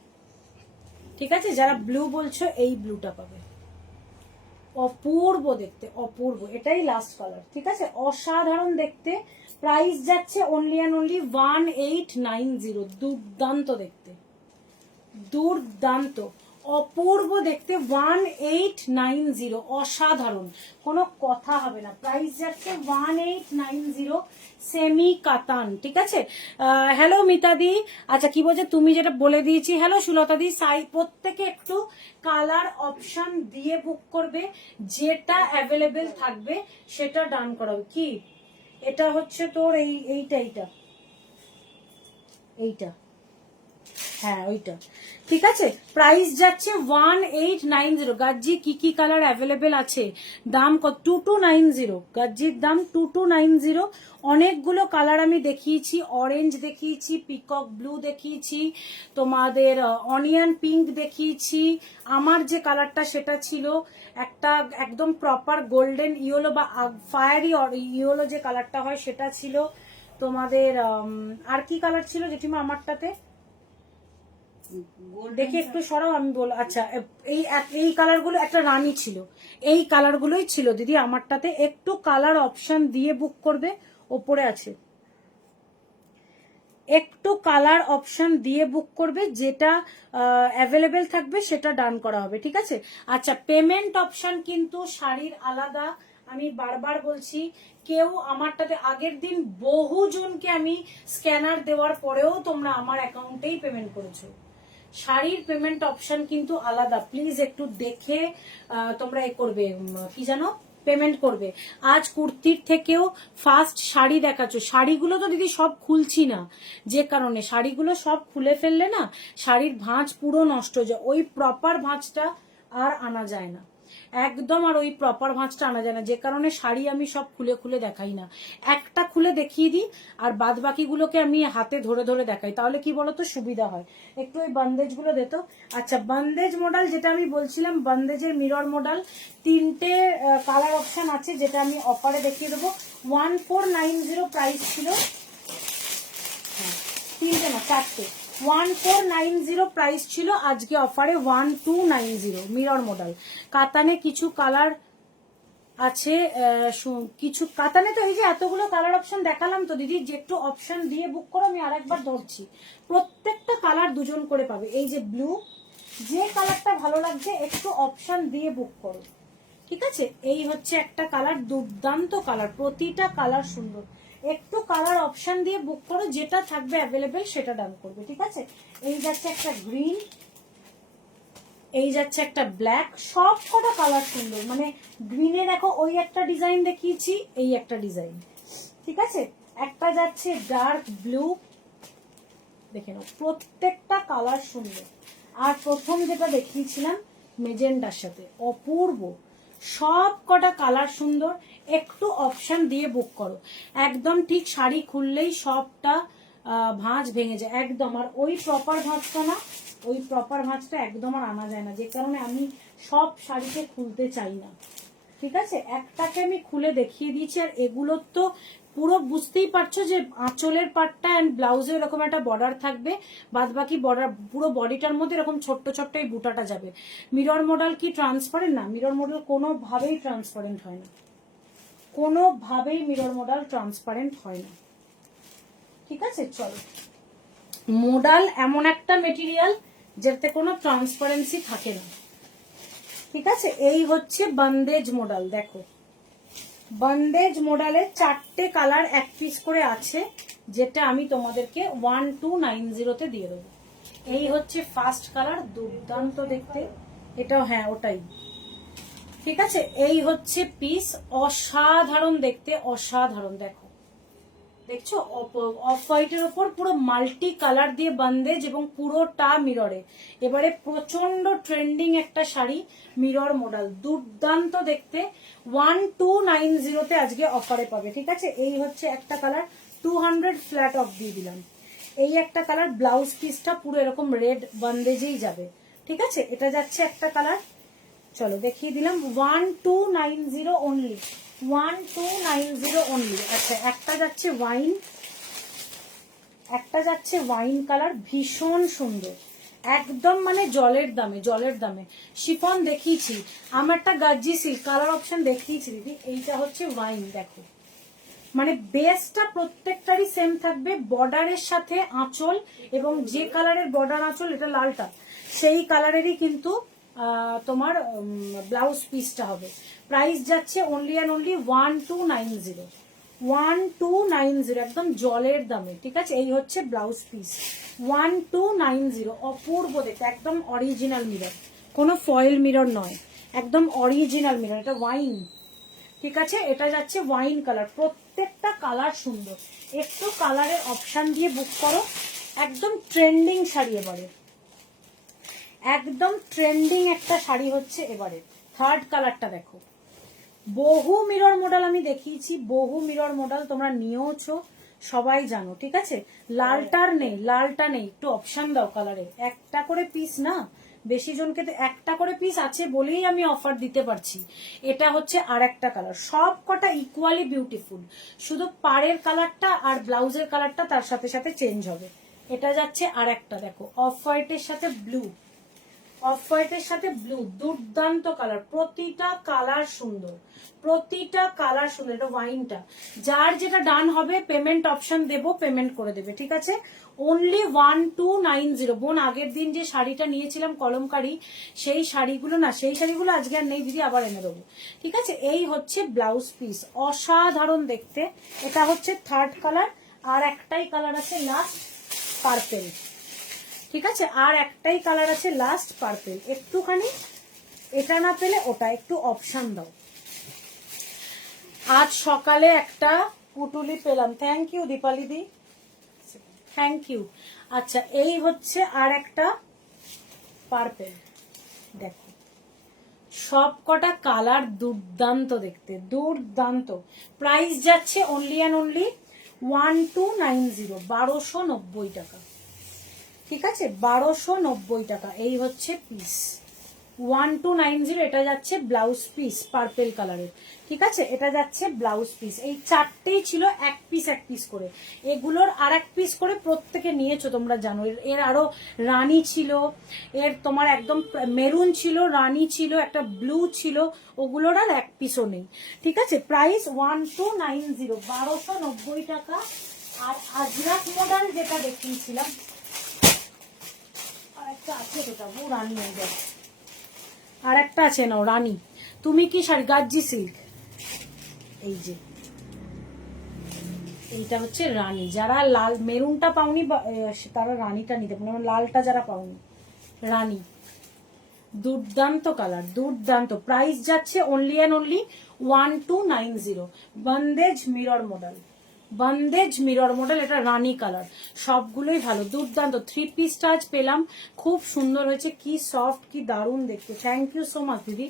ঠিক আছে। যারা ব্লু বলছো এই ব্লুটা পাবে, অপূর্ব দেখতে, অপূর্ব। এটাই লাস্ট কালার, ঠিক আছে। অসাধারণ দেখতে। প্রাইস যাচ্ছে অনলি অ্যান্ড অনলি 1890। দুর্দান্ত দেখতে, দুর্দান্ত, অপূর্ব দেখতে, 1890। অসাধারণ, কোনো কথা হবে না। প্রাইস যাচ্ছে 1890, সেমি কাতান, ঠিক আছে। হ্যালো মিতাদি, আচ্ছা কি বলছে, তুমি যেটা বলে দিয়েছি। হ্যালো সুলতাদি, প্রত্যেকে একটু কালার অপশন দিয়ে বুক করবে, যেটা অ্যাভেলেবেল থাকবে সেটা ডান করাবে। কি এটা হচ্ছে তোর এইটা এইটা, হ্যাঁ ওইটা, ঠিক আছে। প্রাইস যাচ্ছে 1890। গাজ্জি কি কি কালার অ্যাভেলেবেল আছে, দাম কত? 2290। গাজ্জির দাম 2290। অনেকগুলো কালার আমি দেখিয়েছি, অরেঞ্জ দেখিয়েছি, পিকক ব্লু দেখিয়েছি, তোমাদের অনিয়ন পিঙ্ক দেখিয়েছি। আমার যে কালারটা সেটা ছিল একটা একদম প্রপার গোল্ডেন ইয়েলো বা ফায়ারি ইয়েলো যে কালারটা হয় সেটা ছিল তোমাদের। আর কি কালার ছিল জেঠিমা আমারটাতে? দেখে একটু সরাও, আমি বল। আচ্ছা এই কালার গুলো, একটা রানী ছিল, এই কালার গুলোই ছিল দিদি আমারটাতে। একটু কালার অপশন দিয়ে বুক করবে, ওপরে আছে, একটু কালার অপশন দিয়ে বুক করবে, যেটা অ্যাভেলেবেল থাকবে সেটা ডান করা হবে, ঠিক আছে। আচ্ছা পেমেন্ট অপশন কিন্তু শাড়ির আলাদা, আমি বারবার বলছি। কেউ আমারটাতে আগের দিন বহুজনকে আমি স্ক্যানার দেওয়ার পরেও তোমরা আমার অ্যাকাউন্টেই পেমেন্ট করেছো। শাড়ির পেমেন্ট অপশন কিন্তু আলাদা, প্লিজ একটু দেখে তোমরা এ করবে, কি জানো, পেমেন্ট করবে। আজ কুর্তির থেকেও ফার্স্ট শাড়ি দেখাচ্ছ। শাড়িগুলো তো দিদি সব খুলছি না, যে কারণে শাড়িগুলো সব খুলে ফেললে না শাড়ির ভাঁজ পুরো নষ্ট হয়ে যায়, ওই প্রপার ভাঁজটা আর আনা যায় না একদম, আর ওই প্রপার ভাঁজটা আনা যায় না, যে কারণে শাড়ি আমি সব খুলে খুলে দেখাই না। একটা খুলে দেখিয়ে দিই আর বাদ বাকিগুলোকে আমি হাতে ধরে ধরে দেখাই, তাহলে কি বলতো সুবিধা হয়। একটু ওই বন্দেজ গুলো দিত। আচ্ছা বন্দেজ মডেল যেটা আমি বলছিলাম, বন্দেজের মিরর মডেল, তিনটে কালার অপশন আছে, যেটা আমি অফারে দেখিয়ে দেবো। 1490 প্রাইস ছিল, তিনটে না চারটে, 1490 প্রাইস ছিল, আজকে অফারে 1290। মিরর মডেল কাতানে কিছু কালার আছে, কিছু কাতানে তো এই যে এতগুলো কালার অপশন দেখালাম তো দিদি, যে একটু অপশন দিয়ে বুক করো। আমি আরেকবার ধরছি, প্রত্যেকটা কালার দুজন করে পাবে। এই যে ব্লু, যে কালারটা ভালো লাগছে একটু অপশন দিয়ে বুক করো, ঠিক আছে। এই হচ্ছে একটা কালার, দুর্দান্ত কালার, প্রতিটা কালার সুন্দর। একটু কালার অপশন দিয়ে বুক করো, যেটা থাকবে অ্যাভেলেবেল সেটা ডান করবে, ঠিক আছে। এই যাচ্ছে একটা গ্রিন, এই যাচ্ছে একটা ব্ল্যাক, সব কটা কালার সুন্দর। মানে গ্রিনে দেখো ওই একটা ডিজাইন দেখিয়েছি, এই একটা ডিজাইন, ঠিক আছে। একটা যাচ্ছে ডার্ক ব্লু, দেখে নাও প্রত্যেকটা কালার সুন্দর। আর প্রথম যেটা দেখিয়েছিলাম মেজেন্ডার সাথে, অপূর্ব, সব কটা কালার সুন্দর। একটু অপশন দিয়ে বুক করো, একদম ঠিক শাড়ি খুললেই সবটা ভাঁজ ভেঙে যায় একদম। আর ওই প্রপার ভাঁজটা না, ওই প্রপার ভাঁজটা একদম আর আনা যায় না, যে কারণে আমি সব শাড়িতে খুলতে চাই না, ঠিক আছে। একটাকে আমি খুলে দেখিয়ে দিয়েছি। আর এগুলোর তো পুরো বুঝতেই পারছো যে আঁচলের পাটটা এন্ড ব্লাউজে এরকম একটা বর্ডার থাকবে, বাদ বাকি বর্ডার পুরো বডিটার মধ্যে এরকম ছোট্ট ছোট্ট এই বুটাটা যাবে। মিরর মডেল কি ট্রান্সপারেন্ট? না, মিরর মডেল কোনোভাবেই ট্রান্সপারেন্ট হয় না, কোনোভাবেই মিরর মডেল ট্রান্সপারেন্ট হয় না, ঠিক আছে। চলো, মডাল এমন একটা মেটেরিয়াল যেটাতে কোনো ট্রান্সপারেন্সি থাকে না, ঠিক আছে। এই হচ্ছে বন্দেজ মডেল, দেখো বন্দেজ মডেলের চারটে কালার এক পিস করে আছে, যেটা আমি তোমাদেরকে 1290 দিয়ে দেবো। এই হচ্ছে ফার্স্ট কালার, দুর্দান্ত দেখতে, এটাও হ্যাঁ ওটাই, ঠিক আছে। এই হচ্ছে পিস, অসাধারণ দেখতে, অসাধারণ। দেখো দেখছো অফ হোয়াইটের ওপর পুরো মাল্টি কালার দিয়ে বন্দেজ এবং পুরোটা মিররে। এবারে প্রচন্ড ট্রেন্ডিং একটা শাড়ি, মিরর মডেল, দুর্দান্ত দেখতে। 1290 আজকে অফারে পাবে, ঠিক আছে। এই হচ্ছে একটা কালার, 200 ফ্ল্যাট অফ দিয়ে দিলাম। এই একটা কালার, ব্লাউজ পিসটা পুরো এরকম রেড বন্দেজেই যাবে, ঠিক আছে। এটা যাচ্ছে একটা কালার, চলো দেখিয়ে দিলাম, 1290 অনলি, 1290 অনলি। আচ্ছা একটা যাচ্ছে ওয়াইন, একটা যাচ্ছে ওয়াইন কালার, ভীষণ সুন্দর, একদম মানে জলের দামে, জলের দামে। শিফন দেখিয়েছি, আমারটা গাজ্জি সিল্ক কালার অপশন দেখিয়েছি দিদি। এইটা হচ্ছে ওয়াইন, দেখো মানে বেসটা প্রত্যেকটারই সেম থাকবে, বর্ডারের সাথে আঁচল, এবং যে কালারের বর্ডার আঁচল, এটা লালটা, সেই কালারেরই কিন্তু তোমার ব্লাউজ পিসটা হবে। প্রাইস যাচ্ছে অনলি অ্যান্ড অনলি 1290, 1290, একদম জলের দামে, ঠিক আছে। এই হচ্ছে ব্লাউজ পিস, 1290, অপূর্ব দেখতে, একদম অরিজিনাল মিরর, কোনো ফয়েল মিরর নয়, একদম অরিজিনাল মিরর। এটা ওয়াইন, ঠিক আছে। এটা যাচ্ছে ওয়াইন কালার, প্রত্যেকটা কালার সুন্দর। একটু কালারের অপশন দিয়ে বুক করো, একদম ট্রেন্ডিং শাড়ি এবারে, একদম ট্রেন্ডিং একটা শাড়ি হচ্ছে এবারে। থার্ড কালারটা দেখো, বহু মিরর মডেল আমি দেখিয়েছি, বহু মিরর মডেল তোমরা নিয়েওছো, সবাই জানো, ঠিক আছে। লালটার নেই, লালটা নেই, একটু অপশন দাও কালারে। একটা করে পিস না, বেশি জনকে তো একটা করে পিস আছে বলেই আমি অফার দিতে পারছি। এটা হচ্ছে আর একটা কালার, সব কটা ইকুয়ালি বিউটিফুল, শুধু পাড়ের কালারটা আর ব্লাউজের কালারটা তার সাথে সাথে চেঞ্জ হবে। এটা যাচ্ছে আর একটা, দেখো অফ হোয়াইটের সাথে ব্লু, অফ হোয়াইটের সাথে ব্লু, দুর্দান্ত কালার, প্রতিটা কালার সুন্দর, প্রতিটা কালার সুন্দর। এটা ওয়াইনটা, যার যেটা ডান হবে পেমেন্ট অপশন দেবো, পেমেন্ট করে দেবে, ঠিক আছে। অনলি 1290। বোন আগের দিন যে শাড়িটা নিয়েছিলাম কলমকারি, সেই শাড়িগুলো না, সেই শাড়িগুলো আজকে আর নেই দিদি, আবার এনে দেবো, ঠিক আছে। এই হচ্ছে ব্লাউজ পিস, অসাধারণ দেখতে। এটা হচ্ছে থার্ড কালার, আর একটাই কালার আছে লাস্ট, পার্পেল, ঠিক আছে। আর একটাই কালার আছে লাস্ট, পার্পেল। একটুখানি এটা না পেলে ওটা, একটু অপশন দাও। আজ সকালে একটা পুটুলি পেলাম, থ্যাংক ইউ দীপালি দি, থ্যাংক ইউ। আচ্ছা এই হচ্ছে আর একটা পার্পেল, দেখো সব কটা কালার দুর্দান্ত দেখতে, দুর্দান্ত। প্রাইস যাচ্ছে অনলি অ্যান্ড অনলি 1290, 1290 টাকা, ঠিক আছে, 1290 টাকা। এই হচ্ছে পিস 1290। এটা যাচ্ছে ব্লাউজ পিস পার্পেল কালারের, ঠিক আছে। এটা যাচ্ছে ব্লাউজ পিস। এই চারটেই ছিল এক পিস এক পিস করে, এগুলোর আর এক পিস করে প্রত্যেকে নিয়েছো তোমরা জানো। এর আরো রানী ছিল, এর তোমার একদম মেরুন ছিল, রানী ছিল, একটা ব্লু ছিল, ওগুলোর আর এক পিসও নেই, ঠিক আছে। প্রাইস 1290, 1290 টাকা। আর আজরাক মডেল যেটা দেখিয়েছিলাম, একটা আছে যেটা রানী হয়ে যায়, আর একটা আছে নাও রানী। তুমি কি শাড়ি, গাজ্জি সিল্ক, এই যে এইটা হচ্ছে রানী। যারা লাল মেরুনটা পাওনি তারা রানীটা নিতে পারো, লালটা যারা পাওনি, রানী, দুর্দান্ত কালার, দুর্দান্ত। প্রাইস যাচ্ছে only and only 1290। Bandhej mirror model, bandhej mirror model, এটা রানী কালার, সবগুলোই ভালো, দুর্দান্ত। থ্রি পিসটা আজ পেলাম, খুব সুন্দর হয়েছে, কি সফট, কি দারুণ দেখতে। থ্যাংক ইউ সো মাচ দিদি,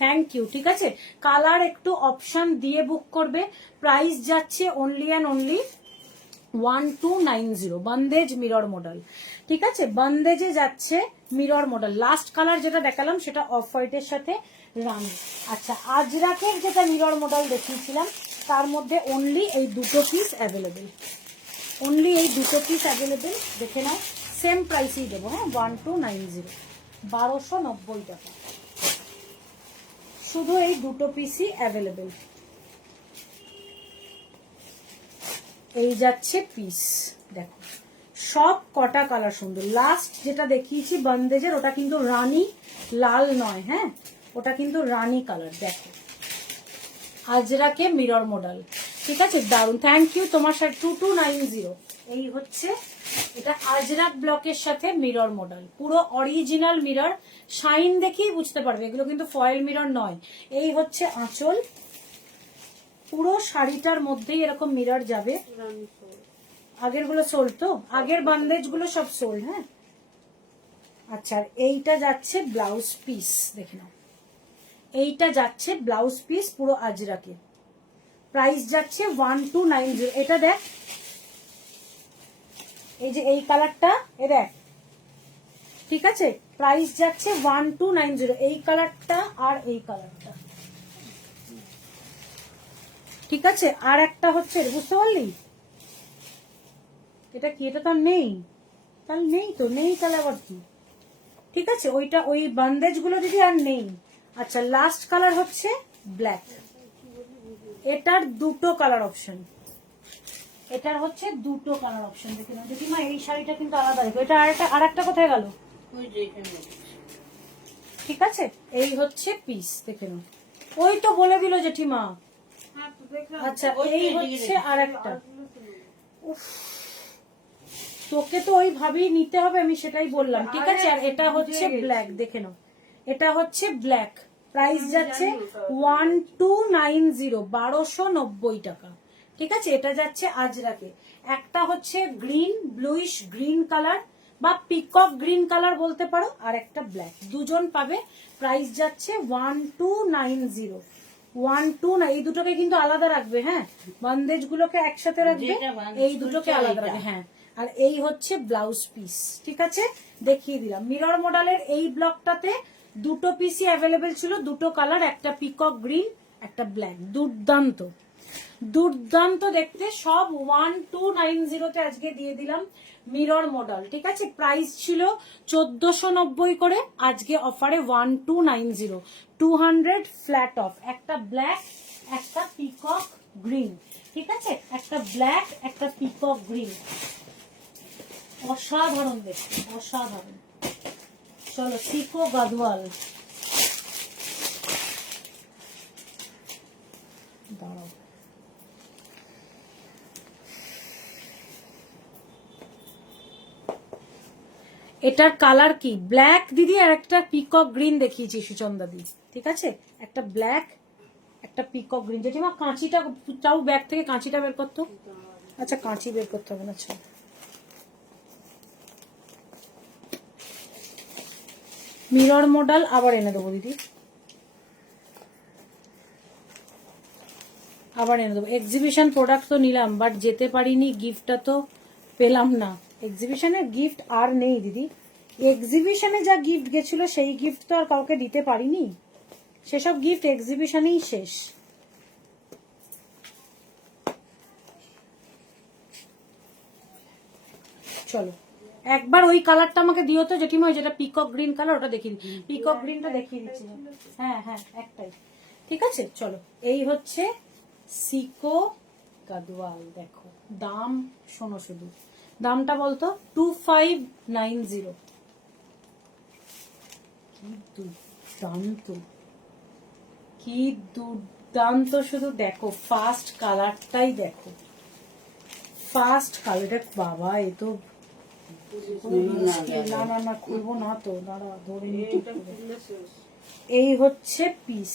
থ্যাংক ইউ, ঠিক আছে। কালার একটু অপশন দিয়ে বুক করবে। প্রাইস যাচ্ছে only and only 1290, bandhej mirror model, ঠিক আছে। বন্দেজে যাচ্ছে মিরর মডেল। লাস্ট কালার যেটা দেখালাম সেটা অফ হোয়াইটের সাথে রানী। আচ্ছা আজরাকের যেটা মিরর মডেল দেখিয়েছিলাম তার মধ্যে অনলি এই দুটো পিস অ্যাভেলেবেল, অনলি এই দুটো পিস অ্যাভেলেবেল, দেখে নাও। সেম প্রাইসেই দেবো, হ্যাঁ, 1290, 1290 টাকা, শুধু এই দুটো পিসই অ্যাভেলেবেল। এই যাচ্ছে পিস, দেখো সব কটা কালার সুন্দর। লাস্ট যেটা দেখিয়েছি বন্দেজের, ওটা কিন্তু রানী, লাল নয়, হ্যাঁ, ওটা কিন্তু রানী কালার। দেখো আজরাকে মিরর মডেল, ঠিক আছে, দারুন। থ্যাংক ইউ তোমার সাথে 2290। এই হচ্ছে এটা আজরাক ব্লকের সাথে মিরর মডেল, পুরো অরিজিনাল মিরর, শাইন দেখেই বুঝতে পারবে এগুলো কিন্তু ফয়েল মিরর নয়। এই হচ্ছে আঁচল, পুরো শাড়িটার মধ্যেই এরকম মিরর যাবে। আগের গুলো সোল্ড তো, আগের বান্দেজ গুলো সব সোল্ড। হ্যাঁ আচ্ছা, আর এইটা যাচ্ছে ব্লাউজ পিস, দেখে নাও, এইটা যাচ্ছে ব্লাউজ পিস পুরো আজরাকে। প্রাইস যাচ্ছে 1290। এটা দেখ, এই যে এই কালারটা, এ দেখ, ঠিক আছে, প্রাইস যাচ্ছে 1290, এই কালারটা আর এই কালারটা, ঠিক আছে। আর একটা হচ্ছে, বুঝতে পারলি এটা কি, এটা তো নেই, তাহলে নেই তো, নেই তাহলে আবার কি, ঠিক আছে। ওইটা ওই বান্দেজ গুলো দিদি আর নেই। আচ্ছা, লাস্ট কালার হচ্ছে ব্ল্যাক, এটার দুটো কালার অপশন, এটার হচ্ছে দুটো কালার অপশন। দেখে নাও দিদিমা, এই শাড়িটা কিন্তু আলাদা, দেখো এটা আর একটা কোথায় গেল, ঠিক আছে। এই হচ্ছে পিস, দেখে নাও, ওই তো বলে দিল জেঠিমা। আচ্ছা, এই হচ্ছে আর একটা, তোকে তো ওইভাবেই নিতে হবে, আমি সেটাই বললাম, ঠিক আছে। আর এটা হচ্ছে ব্ল্যাক, দেখে নাও, এটা হচ্ছে ব্ল্যাক, প্রাইস যাচ্ছে 1290, 1290 টাকা, ঠিক আছে। এটা যাচ্ছে আজরাকে। একটা হচ্ছে গ্রিন, ব্লুইশ গ্রিন কালার বা পিকক গ্রিন কালার বলতে পারো, আর একটা ব্ল্যাক, দুজন পাবে। প্রাইস যাচ্ছে 1290, 1290। এই দুটোকে কিন্তু আলাদা রাখবে, হ্যাঁ, বান্দেজ গুলোকে একসাথে রাখবে, এই দুটোকে আলাদা রাখবে, হ্যাঁ। আর এই হচ্ছে ব্লাউজ পিস, ঠিক আছে, দেখিয়ে দিলাম। মিরর মডেলের এই ব্লকটাতে দুটো পিসই অ্যাভেলেবেল ছিল, দুটো কালার, একটা পিকক গ্রিন, একটা ব্ল্যাক, দুর্দান্ত দুর্দান্ত দেখতে। সব 1290 তে আজকে দিয়ে দিলাম মিরর মডেল, ঠিক আছে। প্রাইস ছিল 1490 করে, আজকে অফারে 1290, 200 ফ্ল্যাট অফ। একটা ব্ল্যাক, একটা পিকক গ্রিন, ঠিক আছে, একটা ব্ল্যাক, একটা পিকক গ্রিন, অসাধারণ দেখতে, অসাধারণ। চলো, সিকো গাদওয়াল, দাঁড়াও, এটার কালার কি, ব্ল্যাক দিদি, আর একটা পিকক গ্রিন দেখিয়েছি সুচন্দা দি, ঠিক আছে। একটা ব্ল্যাক, একটা পিকক গ্রিন। জেঠিমা কাঁচিটা চাও, ব্যাগ থেকে কাঁচিটা বের করতো। আচ্ছা, কাঁচি বের করতে হবে না, আচ্ছা। মিরর মডেল আবার এনে দেবো দিদি, আবার এনে দেবো। এক্সিবিশন প্রোডাক্ট তো নিলাম, বাট যেতে পারিনি, গিফটটা তো পেলাম না। এক্সিবিশনের গিফট আর নেই দিদি, এক্সিবিশনে যা গিফট গেছিল সেই গিফট তো আর কাউকে দিতে পারিনি, সেসব গিফট এক্সিবিশনেই শেষ। চলো, একবার ওই কালারটা আমাকে দিও তো জেঠিমা, যেটা পিকক গ্রিন কালার, ওটা দেখিয়ে দিচ্ছি, পিকক গ্রিনটা দেখিয়ে দিচ্ছি। হ্যাঁ হ্যাঁ, একটাই, ঠিক আছে। চলো, এই হচ্ছে সিকো গাদওয়াল, দেখো দাম, শোনো শুধু দামটা বলতো, 2590। কি দুর্দান্ত, কি দুর্দান্ত, শুধু দেখো, ফার্স্ট কালারটাই দেখো, ফার্স্ট কালার। বাবা, এ তো না না না, খুলবো না তো, দাঁড়া ধরে। এই হচ্ছে পিস,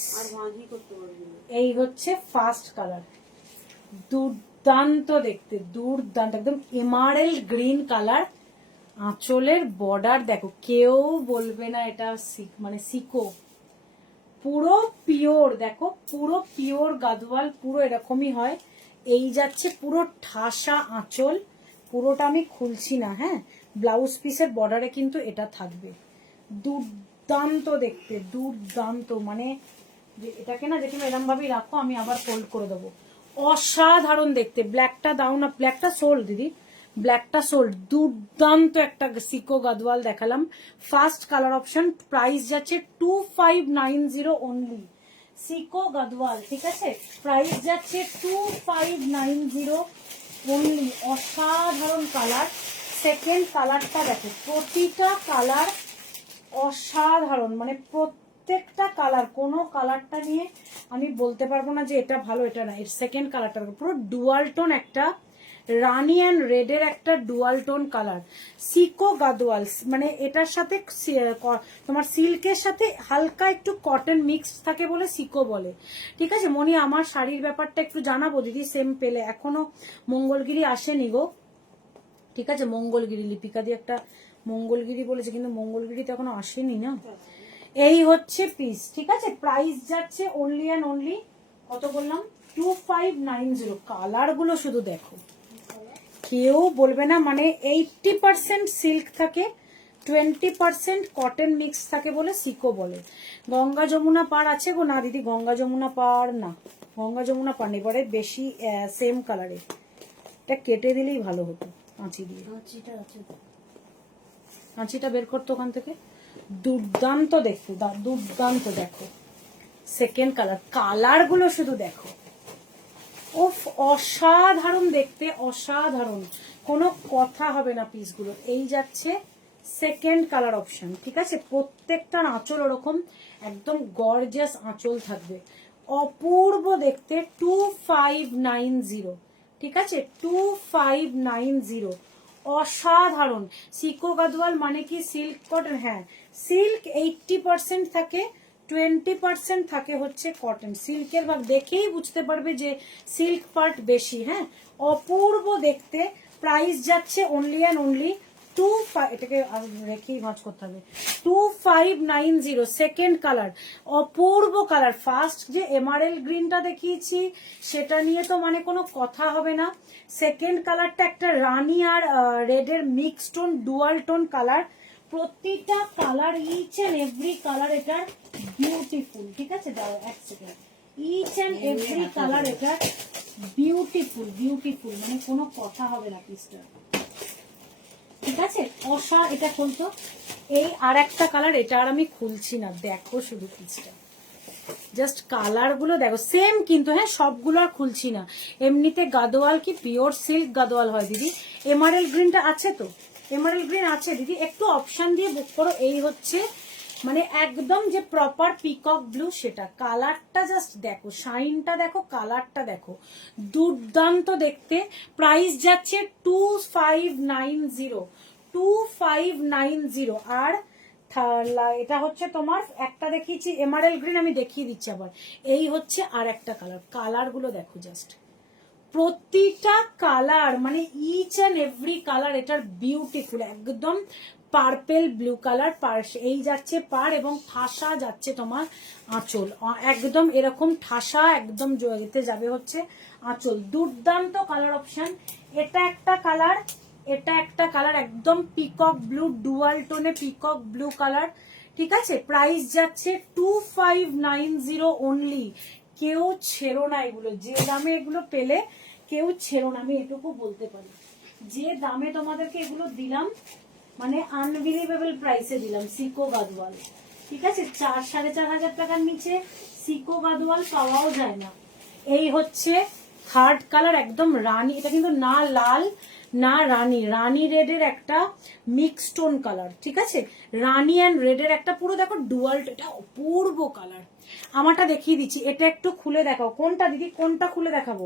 এই হচ্ছে ফার্স্ট কালার, দুর্দান্ত দেখতে, দুর্দান্ত, একদম এমারেল্ড গ্রিন কালার। আঁচলের বর্ডার দেখো, কেউ বলবে না এটা মানে সিকো, পুরো পিওর, দেখো পুরো পিওর গাদওয়াল, পুরো এরকমই হয়। এই যাচ্ছে পুরো ঠাসা আঁচল, পুরোটা আমি খুলছি না, হ্যাঁ। ব্লাউজ পিসের বর্ডারে কিন্তু এটা থাকবে, দুর্দান্ত দেখতে, দুর্দান্ত, মানে এটাকে না যেখানে এরকম ভাবেই রাখো, আমি আবার ফোল্ড করে দেবো, অসাধারণ দেখতে। ব্ল্যাকটা দাও না, ব্ল্যাকটা সোল্ড দিদি, ব্ল্যাকটা সোল্ড, দুর্দান্ত একটা সিকো গাদওয়াল দেখালাম, ফার্স্ট কালার অপশন। প্রাইস যাচ্ছে 2590 অনলি, সিকো গাদওয়াল, ঠিক আছে। প্রাইস যাচ্ছে 2590 অনলি, অসাধারণ কালার। সেকেন্ড কালারটা দেখো, প্রতিটা কালার অসাধারণ, মানে প্রত্যেকটা কালার, কোনো কালারটা নিয়ে আমি বলতে পারবো না যে এটা ভালো এটা না। এর সেকেন্ড কালারটা পুরো ডুয়াল টোন একটা রানি অ্যান্ড রেডের একটা ডুয়াল টোন কালার, সিকো গাদোয়াল, মানে এটার সাথে তোমার সিল্কের সাথে হালকা একটু কটন মিক্স থাকে বলে সিকো বলে। ঠিক আছে মনি, আমার শাড়ির ব্যাপারটা একটু জানাবো দিদি, সেম পেলে এখনো মঙ্গলগিরি আসেনি গো। ঠিক আছে মঙ্গলগিরি, লিপিকা দিয়ে একটা মঙ্গলগিরি বলেছে, কিন্তু মঙ্গলগিরি তো এখনো আসেনি না। এই হচ্ছে পিস, ঠিক আছে। প্রাইস যাচ্ছে অনলি অ্যান্ড অনলি কত বললাম, 2590। কালার গুলো শুধু দেখো, কেউ বলবে না, মানে 80% সিল্ক থাকে, 20% কটন মিক্স থাকে বলে সিকো বলে। গঙ্গা যমুনা পার আছে গো? না দিদি গঙ্গা যমুনা পার না, গঙ্গা যমুনা পার নেই, এবারে বেশি সেম কালারে। এটা কেটে দিলেই ভালো হতো কাঁচি দিয়ে। কাঁচিটা বের করতো ওখান থেকে। দুর্দান্ত দেখো, দুর্দান্ত দেখো সেকেন্ড কালার, কালার গুলো শুধু দেখো, ওফ অসাধারণ দেখতে, অসাধারণ, কোনো কথা হবে না পিসগুলো। এই যাচ্ছে সেকেন্ড কালার অপশন, ঠিক আছে। প্রত্যেকটার আঁচল ওরকম একদম গর্জিয়াস আঁচল থাকবে, অপূর্ব দেখতে। 2590, ঠিক আছে 2590, অসাধারণ। সিকো গাদওয়াল মানে কি সিল্ক কটন? হ্যাঁ, সিল্ক 80% থাকে, 20% থাকে হচ্ছে কটন। সিল্কের ভাগ দেখেই বুঝতে পারবে যে সিল্ক পার্ট বেশি। হ্যাঁ, অপূর্ব দেখতে। প্রাইস যাচ্ছে অনলি অ্যান্ড অনলি 25, এটাকে রেখেই ভাঁজ করতে হবে, 2590। সেকেন্ড কালার অপূর্ব কালার। ফার্স্ট যে এমারেল গ্রিনটা দেখিয়েছি সেটা নিয়ে তো মানে কোনো কথা হবে না। সেকেন্ড কালারটা একটা রানি আর রেডের mix tone, dual tone colour. প্রতিটা colour, each and every colour এটা বিউটিফুল, ঠিক আছে। দাঁড়াও এক second, each and every colour এটা বিউটিফুল, বিউটিফুল, মানে কোনো কথা হবে না পিসটা, ঠিক আছে। এটা খুলতো, এই আর একটা কালার, এটা আর আমি খুলছি না, দেখো শুধু পিসটা, জাস্ট কালার গুলো দেখো সেম কিন্তু। হ্যাঁ, সবগুলো আর খুলছি না। এমনিতে গাদোয়াল কি পিওর সিল্ক গাদোয়াল হয় দিদি। এমারেল গ্রিনটা আছে তো, এমারেল গ্রিন আছে দিদি, একটু অপশন দিয়ে বুক করো। এই হচ্ছে মানে একদম যে প্রপার পিকক ব্লু, সেটা কালারটা জাস্ট দেখো, শাইনটা দেখো, কালারটা দেখো, দুর্দান্ত দেখতে। প্রাইস যাচ্ছে 2590, 2590। আর এটা হচ্ছে তোমার একটা দেখিয়েছি এমারেল গ্রিন, আমি দেখিয়ে দিচ্ছি আবার। এই হচ্ছে আর একটা কালার, কালার গুলো দেখো জাস্ট, প্রতিটা কালার মানে ইচ অ্যান্ড এভরি কালার এটার বিউটিফুল, একদম পার্পেল ব্লু কালার। এই যাচ্ছে পার, এবং ঠাসা যাচ্ছে তোমার আঁচল, একদম এরকম ঠাসা, একদম এতে যাবে হচ্ছে আঁচল। দুর্দান্ত কালার অপশন। এটা একটা কালার, এটা একটা কালার, একদম পিকক ব্লু, ডুয়াল টোনে পিকক ব্লু কালার, ঠিক আছে। প্রাইস যাচ্ছে 2590 অনলি। কেউ ছেড়ো না এগুলো, যে দামে এগুলো পেলে কেউ ছেড়ো না, আমি এটুকু বলতে পারি। যে দামে তোমাদেরকে এগুলো দিলাম, মানে আনবিলিভেবল প্রাইসে দিলাম। সিকো গাদওয়াল, ঠিক আছে, 4-4.5 টাকার নিচে সিকো গাদওয়াল পাওয়াও যায় না। এই হচ্ছে থার্ড কালার, একদম রানী, এটা কিন্তু না লাল না রানী, রানী রেডের একটা মিক্স টোন কালার, ঠিক আছে। রানী অ্যান্ড রেডের একটা পুরো দেখো ডুয়াল, এটা অপূর্ব কালার। আমারটা দেখিয়ে দিচ্ছি, এটা একটু খুলে দেখাও। কোনটা দিদি, কোনটা খুলে দেখাবো,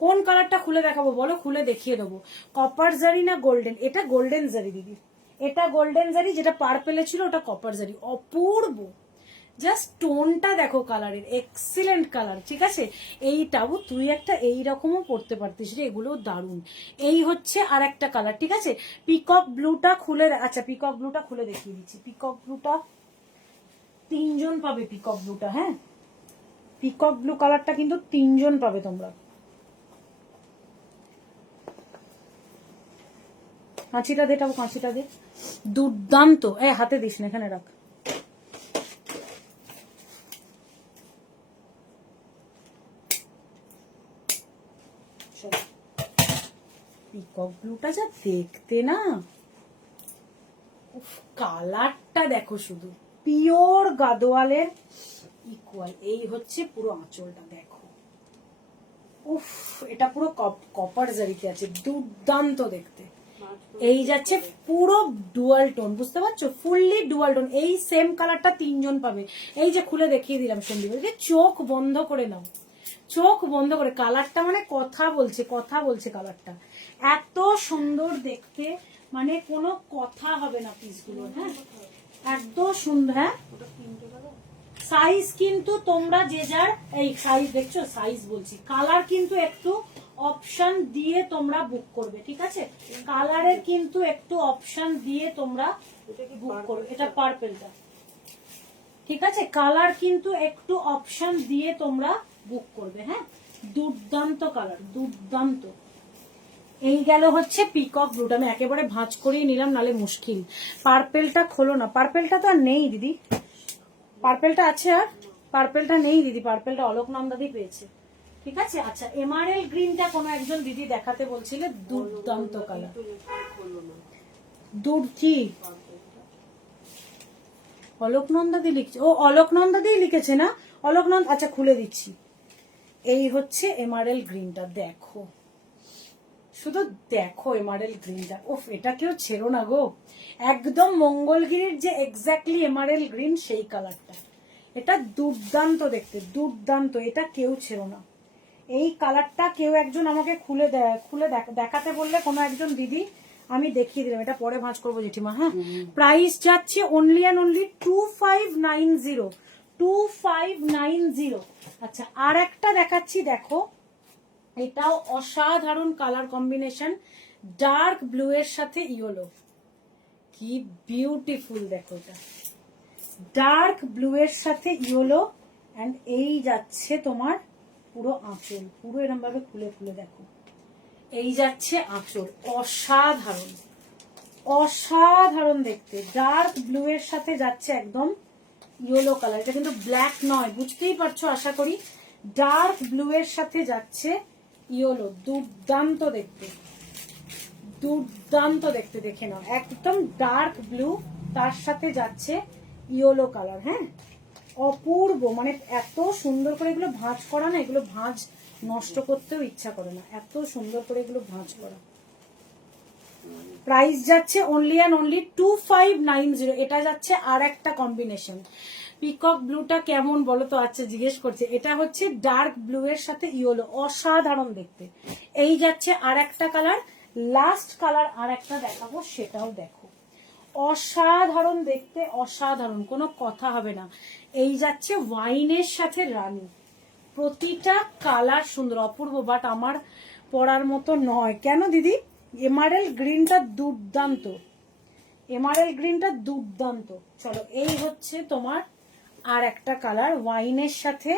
কোন কালারটা খুলে দেখাবো বলো, খুলে দেখিয়ে দেবো। কপার জারি না গোল্ডেন? এটা গোল্ডেন জারি দিদি, এটা গোল্ডেন জারি, যেটা পার্পেলে ছিল ওটা কপার জারি। অপূর্ব, জাস্ট টোনটা দেখো কালারের, এক্সিলেন্ট কালার, ঠিক আছে। এইটাও তুই একটা এইরকমও পড়তে পারতিস রে, এগুলো দারুণ। এই হচ্ছে আর একটা কালার, ঠিক আছে। পিকক ব্লুটা খুলে, আচ্ছা পিকক ব্লুটা খুলে দেখিয়ে দিচ্ছি। পিকক ব্লুটা 3 জন পাবে, পিকক ব্লুটা। হ্যাঁ, পিকক ব্লু কালারটা কিন্তু 3 জন পাবে তোমরা। কাঁচিটা দে, টাও কাঁচিটা দে, দুর্দান্ত। হাতে দিস না, এখানে রাখ। পিকক ব্লুটা যা দেখতে না, কালারটা দেখো শুধু, পিওর গাদোয়ালের ইকুয়াল। এই হচ্ছে পুরো আঁচলটা দেখো, উফ, এটা পুরো কপার জারিতে আছে, দুর্দান্ত দেখতে। এই যাচ্ছে পুরো ডুয়াল টোন, বুঝতে পারছো, ফুললি ডুয়াল টোন। এই সেম কালারটা 3 জন পাবে। এই যে খুলে দেখিয়ে দিলাম সন্দীপ, চোখ বন্ধ করে নাও, চোখ বন্ধ করে, কালারটা মানে কথা বলছে কালারটা এত সুন্দর দেখতে, মানে কোনো কথা হবে না পিসগুলো। হ্যাঁ এত সুন্দর। হ্যাঁ সাইজ কিন্তু তোমরা যে যার, এই সাইজ দেখছো, সাইজ বলছি, কালার কিন্তু একটু অপশন দিয়ে তোমরা বুক করবে, ঠিক আছে? কালারের কিন্তু একটু অপশন দিয়ে তোমরা বুক করবে। এটা পার্পেলটা, ঠিক আছে? কালার কিন্তু একটু অপশন দিয়ে তোমরা বুক করবে। হ্যাঁ দুর্দান্ত কালার, দুর্দান্ত। এই গেল হচ্ছে পিকক ব্লুটা, আমি একেবারে ভাঁজ করিয়ে নিলাম, নালে মুশকিল। পার্পেলটা খোলো না, পার্পেলটা তো আর নেই দিদি, পার্পেলটা আছে আর পার্পেলটা নেই দিদি, পার্পেলটা অলোকনন্দাদি পেয়েছে, ঠিক আছে? আচ্ছা এমআরএল গ্রিনটা কোনো একজন দিদি দেখাতে বলছিলে, দুর্দান্ত কালার। কি অলোকনন্দাদি লিখছে? ও অলোকনন্দাদি লিখেছে না, অলোকনন্দ। আচ্ছা খুলে দিচ্ছি। এই হচ্ছে এমআরএল গ্রিনটা, দেখো শুধু দেখো এমআরএল গ্রিনটা। ওফ এটা কেউ ছেড়ো না গো, একদম মঙ্গলগিরির যে এক্স্যাক্টলি এমআরএল গ্রিন সেই কালারটা। এটা দুর্দান্ত দেখতে, দুর্দান্ত, এটা কেউ ছেড়ো না। এই কালারটা কেউ একজন আমাকে খুলে দেখাতে বললে কোনো একজন দিদি, আমি দেখিয়ে দিলাম। এটা পরে ভাঁজ করবো জেঠিমা। হ্যাঁ প্রাইস যাচ্ছে অনলি অ্যান্ড অনলি 2590, 2590। আচ্ছা আর একটা দেখাচ্ছি, দেখো এটাও অসাধারণ কালার কম্বিনেশন, ডার্ক ব্লু এর সাথে ইয়েলো, কি বিউটিফুল দেখো এটা, ডার্ক ব্লু এর সাথে ইয়েলো। এন্ড এই যাচ্ছে তোমার পুরো আঁচল, পুরো এরকম ভাবে খুলে খুলে দেখো, এই যাচ্ছে আঁচল, অসাধারণ অসাধারণ দেখতে। ডার্ক ব্লু এর সাথে যাচ্ছে একদম ইয়েলো কালার, এটা কিন্তু ব্ল্যাক নয়, বুঝতেই পারছো আশা করি। ডার্ক ব্লু এর সাথে যাচ্ছে ইয়েলো, দুর্দান্ত দেখতে, দুর্দান্ত দেখতে। দেখে নাও একদম ডার্ক ব্লু, তার সাথে যাচ্ছে ইয়েলো কালার। হ্যাঁ অপূর্ব, মানে এত সুন্দর করে এগুলো ভাঁজ করা না, এগুলো ভাঁজ নষ্ট করতেও ইচ্ছা করে না, এত সুন্দর করে এগুলো ভাঁজ করা। প্রাইস যাচ্ছে অনলি অ্যান্ড অনলি 2590। এটা যাচ্ছে আর একটা কম্বিনেশন। পিকক ব্লুটা কেমন বলো তো? আচ্ছা জিজ্ঞেস করছে, এটা হচ্ছে ডার্ক ব্লু এর সাথে ইয়েলো, অসাধারণ দেখতে। এই যাচ্ছে আর একটা কালার, লাস্ট কালার আর একটা দেখাবো, সেটাও দেখো, অসাধারণ দেখতে, অসাধারণ, কোনো কথা হবে না। এই যাচ্ছে ওয়াইনের সাথে রানী, প্রতিটা কালার সুন্দর, অপূর্ব, বাট আমার পরার মতো নয়। কেন দিদি? এমআরএল গ্রিনটা দুর্দান্ত, এমআরএল গ্রিনটা দুর্দান্ত। চলো এই হচ্ছে তোমার আর একটা কালার, ওয়াইনের সাথে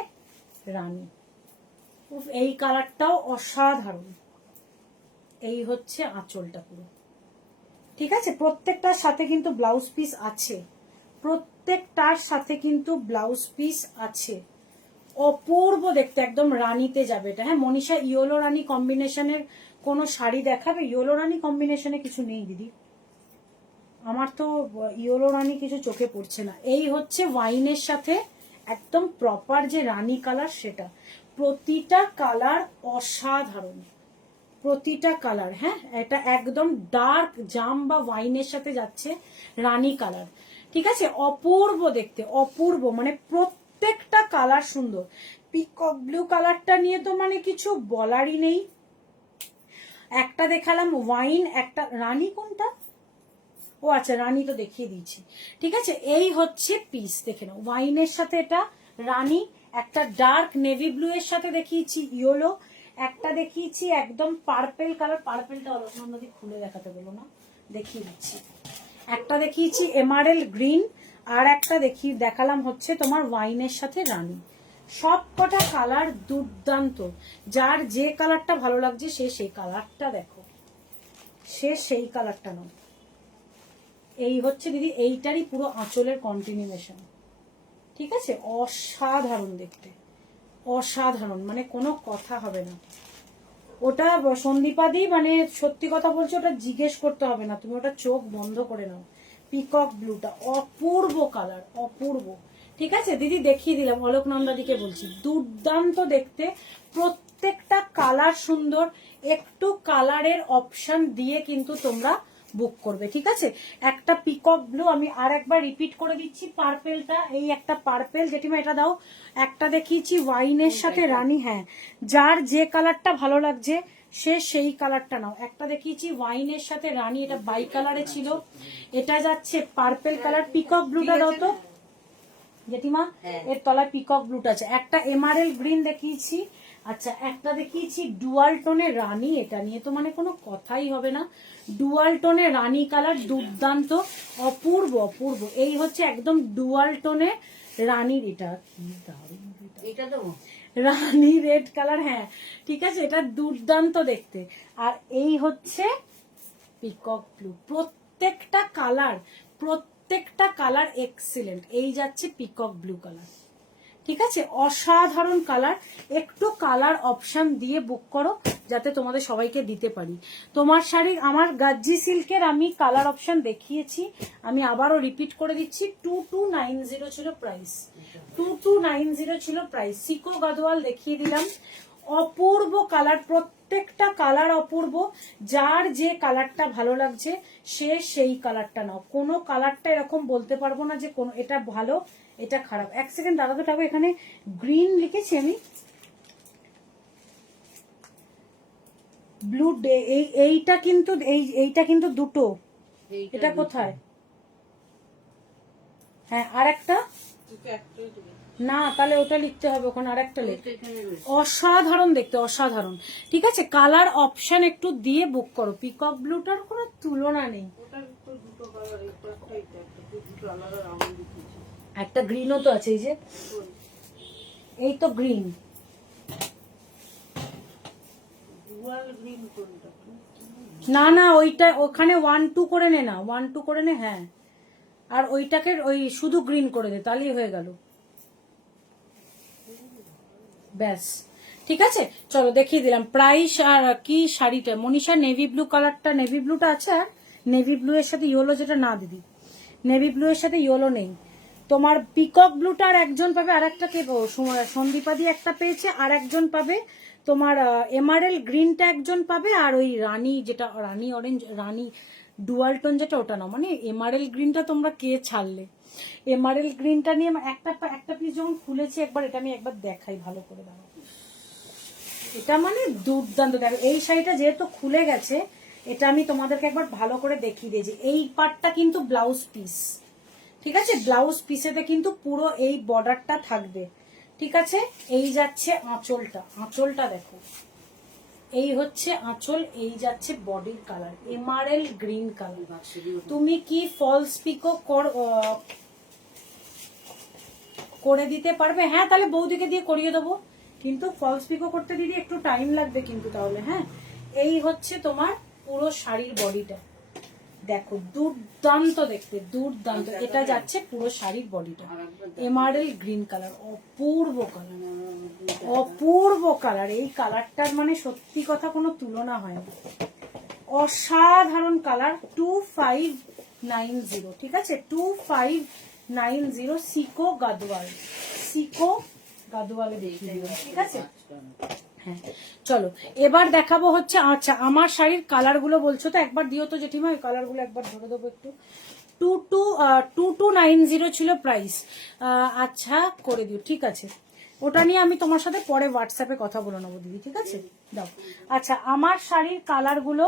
রানী, এই কালারটাও অসাধারণ। এই হচ্ছে আঁচলটা পুরো, ঠিক আছে? প্রত্যেকটার সাথে কিন্তু ব্লাউজ পিস আছে, প্রত্যেকটার সাথে কিন্তু ব্লাউজ পিস আছে। অপূর্ব দেখতে, একদম রানীতে যাবে এটা। হ্যাঁ মনীষা ইয়েলো রানী কম্বিনেশনের কোনো শাড়ি দেখাবে? ইয়েলো রানী কম্বিনেশনে কিছু নেই দিদি, আমার তো ইয়েলো রানী কিছু চোখে পড়ছে না। এই হচ্ছে ওয়াইনের সাথে একদম প্রপার যে রানী কালার, সেটা। প্রতিটা কালার অসাধারণ, প্রতিটা কালার। হ্যাঁ এটা একদম ডার্ক জাম বা ওয়াইনের সাথে যাচ্ছে রানী কালার, ঠিক আছে? অপূর্ব দেখতে, অপূর্ব, মানে প্রত্যেকটা কালার সুন্দর। পিকক ব্লু কালারটা নিয়ে তো মানে কিছু বলারই নেই। একটা দেখালাম ওয়াইন, একটা রানী, কোনটা? ও আচ্ছা রানী তো দেখিয়ে দিয়েছি, ঠিক আছে? এই হচ্ছে পিস, দেখে নাও, ওয়াইনের সাথে এটা রানী, একটা ডার্ক নেভি ব্লু এর সাথে দেখিয়েছি ইয়েলো, একটা দেখিয়েছি একদম পার্পেল কালার, পার্পেলটা অলকনন্দাদি খুলে দেখাতে বলো না, দেখিয়ে দিচ্ছি। একটা দেখিয়েছি এমআরএল গ্রিন, আর একটা দেখালাম হচ্ছে তোমার ওয়াইনের সাথে রানী। সব কটা কালার দুর্দান্ত, যার যে কালারটা ভালো লাগছে সে সেই কালারটা দেখো, সে সেই কালারটা নাও। এই হচ্ছে দিদি এইটারই পুরো আঁচলের কন্টিনিউয়েশন, ঠিক আছে? অসাধারণ দেখতে, অসাধারণ, মানে কোনো কথা হবে না। ওটা সন্দীপাদি, মানে সত্যি কথা বলছো, ওটা জিজ্ঞেস করতে হবে না, তুমি ওটা চোখ বন্ধ করে নাও। পিকক ব্লুটা অপূর্ব কালার, অপূর্ব, ঠিক আছে দিদি? দেখিয়ে দিলাম, অলোকনন্দাদিকে বলছি, দুর্দান্ত দেখতে, প্রত্যেকটা কালার সুন্দর। একটু কালারের অপশন দিয়ে কিন্তু তোমরা বুক করবে, ঠিক আছে। একটা পিকক ব্লু, আমি আর একবার রিপিট করে দিচ্ছি, পার্পেলটা, এই একটা পার্পেল, জেঠিমা এটা দাও। একটা দেখিয়েছি ওয়াইনের সাথে রানী, হ্যাঁ, যার যে কালারটা ভালো লাগছে সে সেই কালারটা নাও। একটা দেখিয়েছি ওয়াইনের সাথে রানী, এটা বাই কালারে ছিল, এটা যাচ্ছে পার্পেল কালার। পিকক ব্লুটা দাও তো জেঠিমা, এর তলায় পিকক ব্লুটা আছে। একটা এমারেল গ্রিন দেখিয়েছি, আচ্ছা একটা দেখিয়েছি ডুয়াল টোনে রানী, এটা নিয়ে তো মানে কোনো কথাই হবে না। ডুয়াল টোনে রানী কালার, দুর্দান্ত, অপূর্ব অপূর্ব। এই হচ্ছে একদম ডুয়াল টোনে রানীর, এটা কি দারুণ, এটা দেবো রানী রেড কালার, হ্যাঁ ঠিক আছে, এটা দুর্দান্ত দেখতে। আর এই হচ্ছে পিকক ব্লু, প্রত্যেকটা কালার এক্সিলেন্ট। এই যাচ্ছে পিকক ব্লু কালার, ঠিক আছে, অসাধারণ কালার। একটু কালার অপশন দিয়ে বুক করো যাতে তোমাদের সবাইকে দিতে পারি। তোমার শাড়ি আমার গাজ্জি সিল্কের আমি কালার অপশন দেখিয়েছি, আমি আবারও রিপিট করে দিচ্ছি। 2290 ছিল প্রাইস, 2290 ছিল প্রাইস। সিকো গাদোয়াল দেখিয়ে দিলাম, অপূর্ব কালার, প্রত্যেকটা কালার অপূর্ব। যার যে কালারটা ভালো লাগছে সে সেই কালারটা নাও, কোনো কালারটা এরকম বলতে পারবো না যে কোন এটা ভালো এটা খারাপ। এক সেকেন্ড দাদা তো ঠাকুর, এখানে গ্রিন লিখেছি আমি, ব্লু ডে, এইটা কিন্তু দুটো, এটা কোথায়, হ্যাঁ আর একটা না, তাহলে ওটা লিখতে হবে ওখানে, আর একটা লিখ। অসাধারণ দেখতে, অসাধারণ, ঠিক আছে। কালার অপশন একটু দিয়ে বুক করো, পিকক ব্লুটার কোনো তুলনা নেই। একটা গ্রিনও তো আছে, এই যে এই তো গ্রিন, না না ওইটা ওখানে 1-2 করে নে, না 1-2 করে নে, হ্যাঁ, আর ওইটাকে ওই শুধু গ্রিন করে দে, তাহলেই হয়ে গেল, ব্যাস ঠিক আছে। চলো দেখিয়ে দিলাম প্রাইস। আর কি শাড়িটা মনীষা, নেভি ব্লু কালারটা, নেভি ব্লুটা আছে, আর নেভি ব্লু এর সাথে ইয়েলো যেটা, না দিদি নেভি ব্লু এর সাথে ইয়েলো নেই। তোমার পিকক ব্লুটা আর একজন পাবে, আর একটা কে সন্দীপা দিয়ে একটা পেয়েছে, আর একজন পাবে তোমার এমারেল গ্রিনটা একজন পাবে, আর ওই রানী যেটা রানী অরেঞ্জ, রানী ডুয়াল টোন যেটা, ওটা নাও। মানে এমারেল গ্রিনটা তোমরা কে ছাড়লে, এমারেল গ্রিনটা নিয়ে একটা পিস যখন খুলেছি একবার, এটা আমি একবার দেখাই ভালো করে, দাও এটা মানে দুর্দান্ত। দেখো এই শাড়িটা যেহেতু খুলে গেছে, এটা আমি তোমাদেরকে একবার ভালো করে দেখিয়ে দিয়েছি। এই পার্টটা কিন্তু ব্লাউজ পিস, ঠিক আছে, ব্লাউজ পিসেতে কিন্তু পুরো এই বর্ডারটা থাকবে, ঠিক আছে। এই যাচ্ছে আঁচলটা, আঁচলটা দেখো, এই হচ্ছে আঁচল, এই যাচ্ছে বডির কালার এমারেল গ্রিন কালার। তুমি কি ফলস পিকো করে দিতে পারবে? হ্যাঁ, তাহলে বৌদিকে দিয়ে করিয়ে দেবো, কিন্তু ফলস পিকো করতে দিদি একটু টাইম লাগবে কিন্তু তাহলে। হ্যাঁ, এই হচ্ছে তোমার পুরো শাড়ির বডিটা, দেখো দুর্দান্ত দেখতে, দুর্দান্ত। এটা যাচ্ছে পুরো শাড়ির বডিটা, এমারেল গ্রিন কালার, অপূর্ব কালার, অপূর্ব কালার। এই কালারটার মানে সত্যি কথা কোনো তুলনা হয় না, অসাধারণ কালার। 2590, ঠিক আছে, 2590। সিকো গাদোয়াল, সিকো গাদোয়ালে দেখিয়ে দিলাম, ঠিক আছে। হ্যাঁ চলো এবার দেখাবো হচ্ছে, আচ্ছা আমার শাড়ির কালার গুলো বলছো তো, একবার দিও তো জেঠিমা, ওই কালার গুলো একবার ধরে দেবো একটু। 2290 ছিল প্রাইস, আচ্ছা করে দিও, ঠিক আছে। ওটা নিয়ে আমি তোমার সাথে পরে হোয়াটসঅ্যাপে কথা বলে নেবো দিদি, ঠিক আছে, দাও। আচ্ছা আমার শাড়ির কালার গুলো,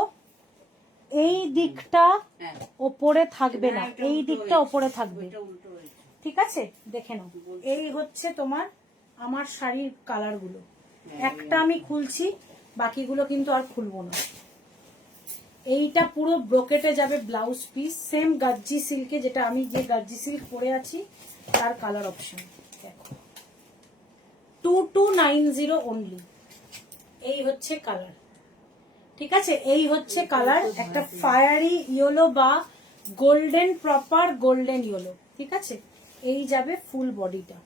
এই দিকটা ওপরে থাকবে না, এই দিকটা ওপরে থাকবে, ঠিক আছে, দেখে নাও। এই হচ্ছে তোমার আমার শাড়ির কালার গুলো, একটা আমি খুলছি, বাকিগুলো কিন্তু আর খুলবো না। এইটা পুরো ব্রোকেটে যাবে ব্লাউজ পিস, সেম গাজ্জি সিল্কে, যেটা আমি যে গাজ্জি সিল্ক পরে আছি তার কালার অপশন দেখো, 2290 অনলি। এই হচ্ছে কালার, ঠিক আছে, এই হচ্ছে কালার, একটা ফায়ারি ইয়েলো বা গোল্ডেন, প্রপার গোল্ডেন ইয়েলো, ঠিক আছে। এই যাবে ফুল বডিটা,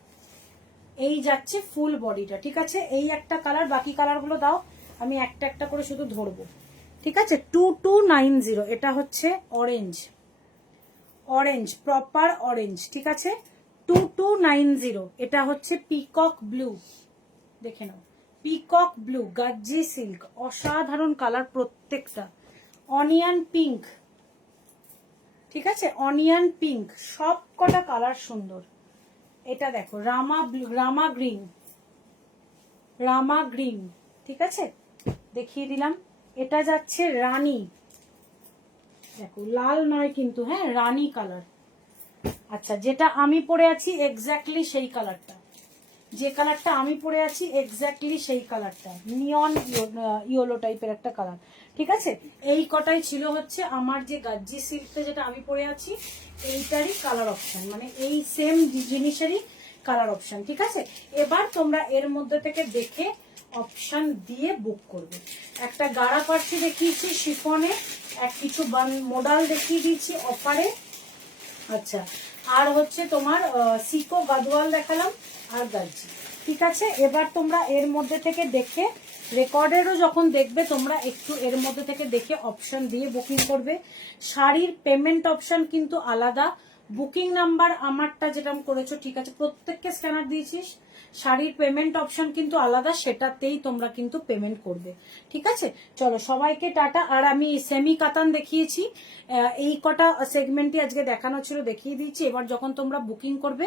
এই যাচ্ছে ফুল বডিটা, ঠিক আছে। এই একটা কালার, বাকি কালার গুলো দাও, আমি একটা একটা করে শুধু ধরবো, ঠিক আছে। 2290, এটা হচ্ছে অরেঞ্জ, অরেঞ্জ প্রপার অরেঞ্জ, ঠিক আছে। 2290, এটা হচ্ছে পিকক ব্লু, দেখে নাও, পিকক ব্লু গাজ্জি সিল্ক, অসাধারণ কালার প্রত্যেকটা। অনিয়ন পিঙ্ক, ঠিক আছে, অনিয়ন পিঙ্ক, সব কটা কালার সুন্দর। এটা দেখো রামা গ্রিন, ঠিক আছে, দেখিয়ে দিলাম। এটা যাচ্ছে রানী, দেখো লাল নয় কিন্তু, হ্যাঁ রানী কালার। আচ্ছা, যেটা আমি পরে আছি এক্স্যাক্টলি সেই কালারটা, যে কালারটা আমি পরে আছি এক্স্যাক্টলি সেই কালারটা, নিয়ন ইয়েলো টাইপের একটা কালার। ঠিক আছে, এই কটাই ছিল হচ্ছে আমার যে গাজ্জি সিল্কটা যেটা আমি পরে আছি এইটারই কালার অপশন, মানে এই সেম জিনিসেরই কালার অপশন। ঠিক আছে, এবার তোমরা এর মধ্যে থেকে দেখে অপশন দিয়ে বুক করবে। একটা গাড়া পার্সি দেখিয়েছি শিফনে, কিছু মোডাল দেখিয়ে দিয়েছি অফারে। আচ্ছা, আর হচ্ছে তোমার সিকো গাদওয়াল দেখালাম আর গাজ্জি। ঠিক আছে, এবার তোমরা এর মধ্যে থেকে দেখে, রেকর্ডেরও যখন দেখবে তোমরা একটু এর মধ্যে থেকে দেখে অপশন দিয়ে বুকিং করবে। শাড়ির পেমেন্ট অপশন কিন্তু আলাদা, বুকিং নাম্বার আমারটা যেটা করেছো, ঠিক আছে, প্রত্যেককে স্ক্যানার দিয়েছিস, শাড়ির পেমেন্ট অপশন কিন্তু আলাদা, সেটাতেই তোমরা কিন্তু পেমেন্ট করবে। ঠিক আছে, চলো সবাইকে টাটা। আর আমি সেমি কাতান দেখিয়েছি, এই কটা সেগমেন্টই আজকে দেখানো ছিল, দেখিয়ে দিয়েছি। এবার যখন তোমরা বুকিং করবে,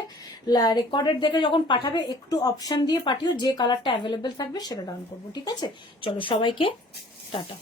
রেকর্ডেড দেখে যখন পাঠাবে একটু অপশন দিয়ে পাঠিও, যে কালারটা অ্যাভেলেবেল থাকবে সেটা ডাউন করবো। ঠিক আছে, চলো সবাইকে টাটা।